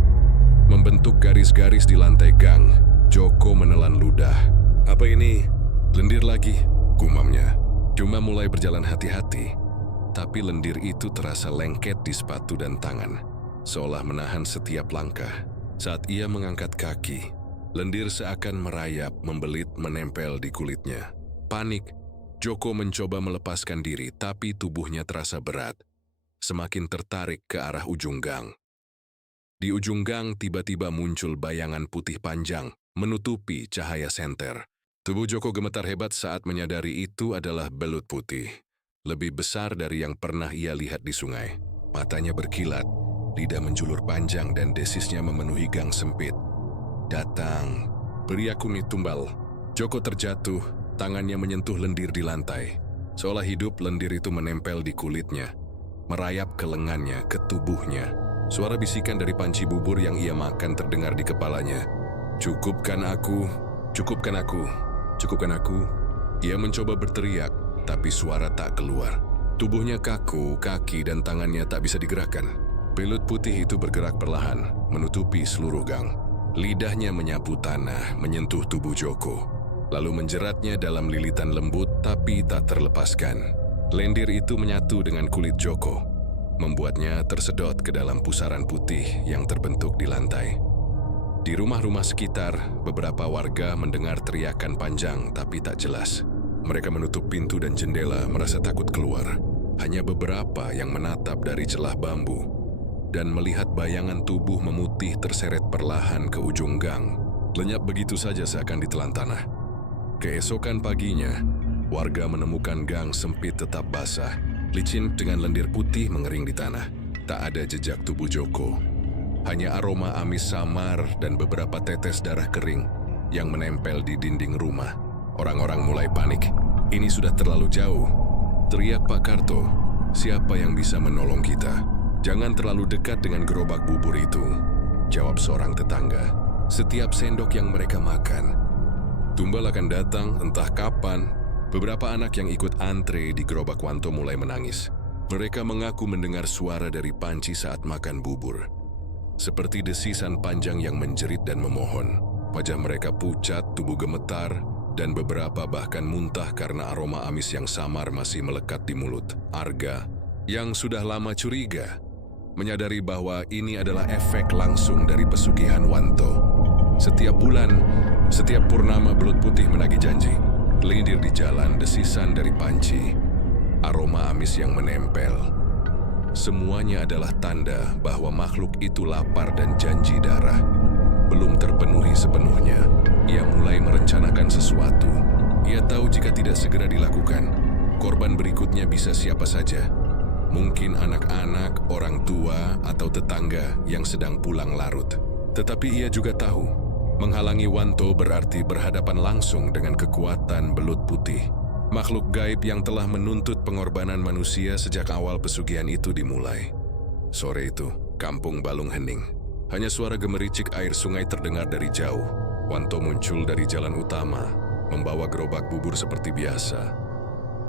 Membentuk garis-garis di lantai gang, Joko menelan ludah. Apa ini? Lendir lagi, gumamnya. Cuma mulai berjalan hati-hati, tapi lendir itu terasa lengket di sepatu dan tangan, seolah menahan setiap langkah. Saat ia mengangkat kaki, lendir seakan merayap, membelit, menempel di kulitnya. Panik, Joko mencoba melepaskan diri, tapi tubuhnya terasa berat, semakin tertarik ke arah ujung gang. Di ujung gang tiba-tiba muncul bayangan putih panjang, menutupi cahaya senter. Tubuh Joko gemetar hebat saat menyadari itu adalah belut putih, lebih besar dari yang pernah ia lihat di sungai. Matanya berkilat, lidah menjulur panjang dan desisnya memenuhi gang sempit. Datang, beri aku nih tumbal. Joko terjatuh, tangannya menyentuh lendir di lantai. Seolah hidup, lendir itu menempel di kulitnya, merayap ke lengannya, ke tubuhnya. Suara bisikan dari panci bubur yang ia makan terdengar di kepalanya. Cukupkan aku, cukupkan aku, cukupkan aku. Ia mencoba berteriak, tapi suara tak keluar. Tubuhnya kaku, kaki dan tangannya tak bisa digerakkan. Belut putih itu bergerak perlahan, menutupi seluruh gang. Lidahnya menyapu tanah, menyentuh tubuh Joko, lalu menjeratnya dalam lilitan lembut tapi tak terlepaskan. Lendir itu menyatu dengan kulit Joko, membuatnya tersedot ke dalam pusaran putih yang terbentuk di lantai. Di rumah-rumah sekitar, beberapa warga mendengar teriakan panjang tapi tak jelas. Mereka menutup pintu dan jendela, merasa takut keluar. Hanya beberapa yang menatap dari celah bambu dan melihat bayangan tubuh memutih terseret perlahan ke ujung gang, lenyap begitu saja seakan ditelan tanah. Keesokan paginya, warga menemukan gang sempit tetap basah, licin dengan lendir putih mengering di tanah. Tak ada jejak tubuh Joko. Hanya aroma amis samar dan beberapa tetes darah kering yang menempel di dinding rumah. Orang-orang mulai panik. Ini sudah terlalu jauh. Teriak Pak Karto, siapa yang bisa menolong kita? Jangan terlalu dekat dengan gerobak bubur itu, jawab seorang tetangga. Setiap sendok yang mereka makan, tumbal akan datang entah kapan. Beberapa anak yang ikut antre di gerobak Wanto mulai menangis. Mereka mengaku mendengar suara dari panci saat makan bubur. Seperti desisan panjang yang menjerit dan memohon. Wajah mereka pucat, tubuh gemetar, dan beberapa bahkan muntah karena aroma amis yang samar masih melekat di mulut. Arga, yang sudah lama curiga, menyadari bahwa ini adalah efek langsung dari pesugihan Wanto. Setiap bulan, setiap purnama belut putih menagih janji. Lendir di jalan, desisan dari panci, aroma amis yang menempel. Semuanya adalah tanda bahwa makhluk itu lapar dan janji darah belum terpenuhi sepenuhnya. Ia mulai merencanakan sesuatu. Ia tahu jika tidak segera dilakukan, korban berikutnya bisa siapa saja. Mungkin anak-anak, orang tua, atau tetangga yang sedang pulang larut. Tetapi ia juga tahu, menghalangi Wanto berarti berhadapan langsung dengan kekuatan belut putih. Makhluk gaib yang telah menuntut pengorbanan manusia sejak awal pesugihan itu dimulai. Sore itu, kampung Balung hening. Hanya suara gemericik air sungai terdengar dari jauh. Wanto muncul dari jalan utama, membawa gerobak bubur seperti biasa.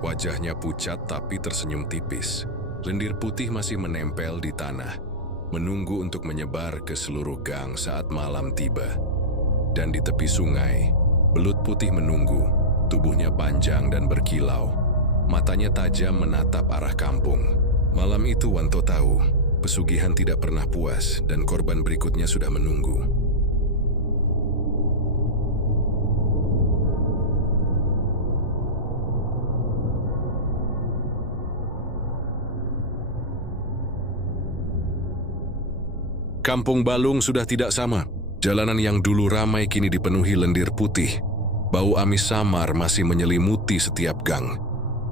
Wajahnya pucat tapi tersenyum tipis. Lendir putih masih menempel di tanah, menunggu untuk menyebar ke seluruh gang saat malam tiba. Dan di tepi sungai, belut putih menunggu, tubuhnya panjang dan berkilau. Matanya tajam menatap arah kampung. Malam itu Wanto tahu, pesugihan tidak pernah puas dan korban berikutnya sudah menunggu. Kampung Balung sudah tidak sama. Jalanan yang dulu ramai kini dipenuhi lendir putih. Bau amis samar masih menyelimuti setiap gang.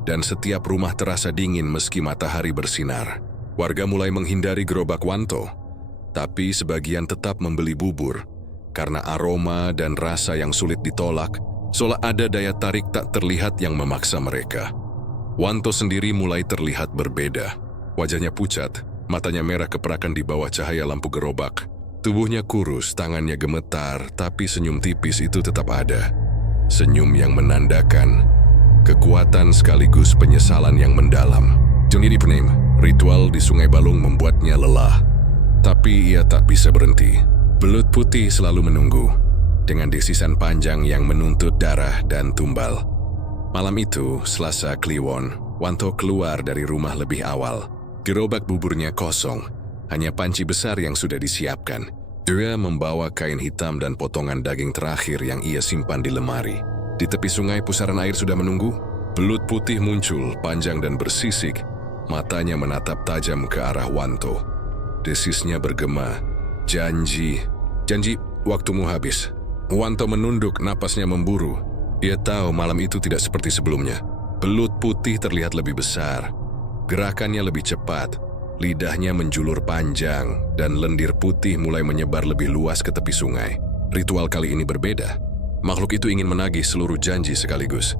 Dan setiap rumah terasa dingin meski matahari bersinar. Warga mulai menghindari gerobak Wanto. Tapi sebagian tetap membeli bubur. Karena aroma dan rasa yang sulit ditolak, seolah ada daya tarik tak terlihat yang memaksa mereka. Wanto sendiri mulai terlihat berbeda. Wajahnya pucat, matanya merah keperakan di bawah cahaya lampu gerobak. Tubuhnya kurus, tangannya gemetar, tapi senyum tipis itu tetap ada. Senyum yang menandakan kekuatan sekaligus penyesalan yang mendalam. Johnny Penem, ritual di Sungai Balung membuatnya lelah. Tapi ia tak bisa berhenti. Belut putih selalu menunggu, dengan desisan panjang yang menuntut darah dan tumbal. Malam itu, Selasa Kliwon, Wanto keluar dari rumah lebih awal. Gerobak buburnya kosong, hanya panci besar yang sudah disiapkan. Dia membawa kain hitam dan potongan daging terakhir yang ia simpan di lemari. Di tepi sungai pusaran air sudah menunggu. Belut putih muncul, panjang dan bersisik. Matanya menatap tajam ke arah Wanto. Desisnya bergema. Janji, waktumu habis. Wanto menunduk, napasnya memburu. Ia tahu malam itu tidak seperti sebelumnya. Belut putih terlihat lebih besar. Gerakannya lebih cepat, lidahnya menjulur panjang, dan lendir putih mulai menyebar lebih luas ke tepi sungai. Ritual kali ini berbeda. Makhluk itu ingin menagih seluruh janji sekaligus.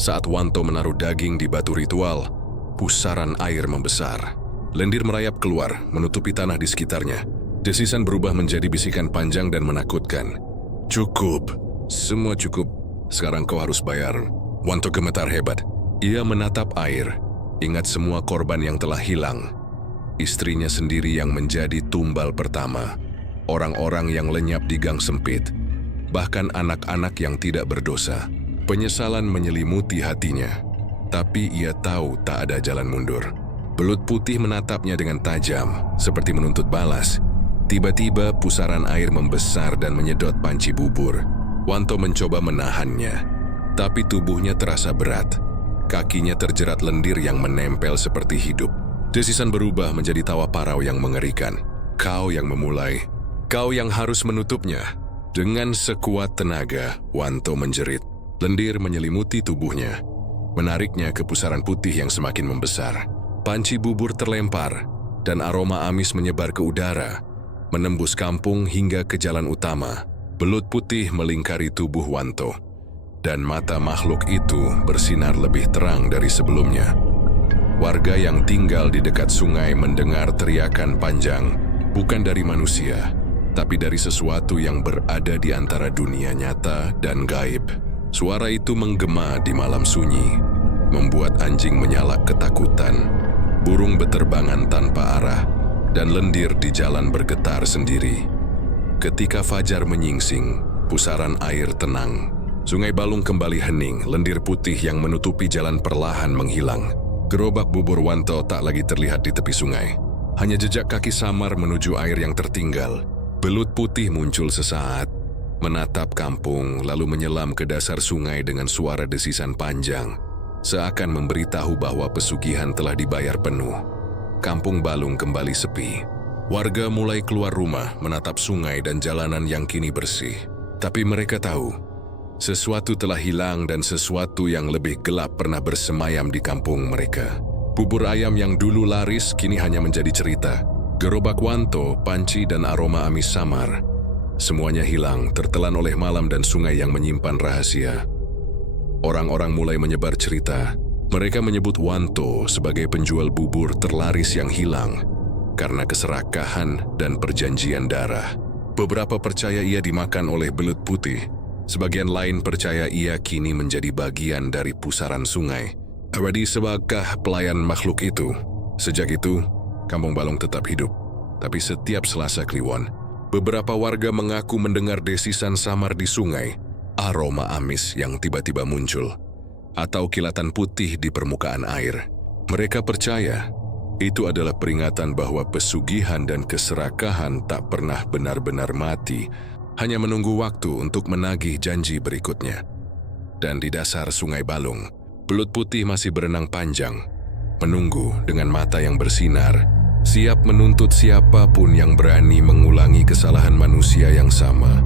Saat Wanto menaruh daging di batu ritual, pusaran air membesar. Lendir merayap keluar, menutupi tanah di sekitarnya. Desisan berubah menjadi bisikan panjang dan menakutkan. Cukup, semua cukup. Sekarang kau harus bayar. Wanto gemetar hebat. Ia menatap air, ingat semua korban yang telah hilang. Istrinya sendiri yang menjadi tumbal pertama. Orang-orang yang lenyap di gang sempit. Bahkan anak-anak yang tidak berdosa. Penyesalan menyelimuti hatinya. Tapi ia tahu tak ada jalan mundur. Belut putih menatapnya dengan tajam, seperti menuntut balas. Tiba-tiba pusaran air membesar dan menyedot panci bubur. Wanto mencoba menahannya, tapi tubuhnya terasa berat. Kakinya terjerat lendir yang menempel seperti hidup. Desisan berubah menjadi tawa parau yang mengerikan. Kau yang memulai, kau yang harus menutupnya. Dengan sekuat tenaga, Wanto menjerit. Lendir menyelimuti tubuhnya, menariknya ke pusaran putih yang semakin membesar. Panci bubur terlempar, dan aroma amis menyebar ke udara, menembus kampung hingga ke jalan utama. Belut putih melingkari tubuh Wanto, dan mata makhluk itu bersinar lebih terang dari sebelumnya. Warga yang tinggal di dekat sungai mendengar teriakan panjang, bukan dari manusia, tapi dari sesuatu yang berada di antara dunia nyata dan gaib. Suara itu menggema di malam sunyi, membuat anjing menyalak ketakutan. Burung beterbangan tanpa arah, dan lendir di jalan bergetar sendiri. Ketika fajar menyingsing, pusaran air tenang. Sungai Balung kembali hening, lendir putih yang menutupi jalan perlahan menghilang. Gerobak bubur Wanto tak lagi terlihat di tepi sungai. Hanya jejak kaki samar menuju air yang tertinggal. Belut putih muncul sesaat, menatap kampung, lalu menyelam ke dasar sungai dengan suara desisan panjang, seakan memberitahu bahwa pesugihan telah dibayar penuh. Kampung Balung kembali sepi. Warga mulai keluar rumah, menatap sungai dan jalanan yang kini bersih. Tapi mereka tahu, sesuatu telah hilang dan sesuatu yang lebih gelap pernah bersemayam di kampung mereka. Bubur ayam yang dulu laris kini hanya menjadi cerita. Gerobak Wanto, panci dan aroma amis samar. Semuanya hilang, tertelan oleh malam dan sungai yang menyimpan rahasia. Orang-orang mulai menyebar cerita. Mereka menyebut Wanto sebagai penjual bubur terlaris yang hilang karena keserakahan dan perjanjian darah. Beberapa percaya ia dimakan oleh belut putih. Sebagian lain percaya ia kini menjadi bagian dari pusaran sungai. Awadi sebagai pelayan makhluk itu. Sejak itu, Kampung Balung tetap hidup. Tapi setiap Selasa Kliwon, beberapa warga mengaku mendengar desisan samar di sungai, aroma amis yang tiba-tiba muncul, atau kilatan putih di permukaan air. Mereka percaya itu adalah peringatan bahwa pesugihan dan keserakahan tak pernah benar-benar mati, hanya menunggu waktu untuk menagih janji berikutnya. Dan di dasar Sungai Balung, belut putih masih berenang panjang, menunggu dengan mata yang bersinar, siap menuntut siapapun yang berani mengulangi kesalahan manusia yang sama.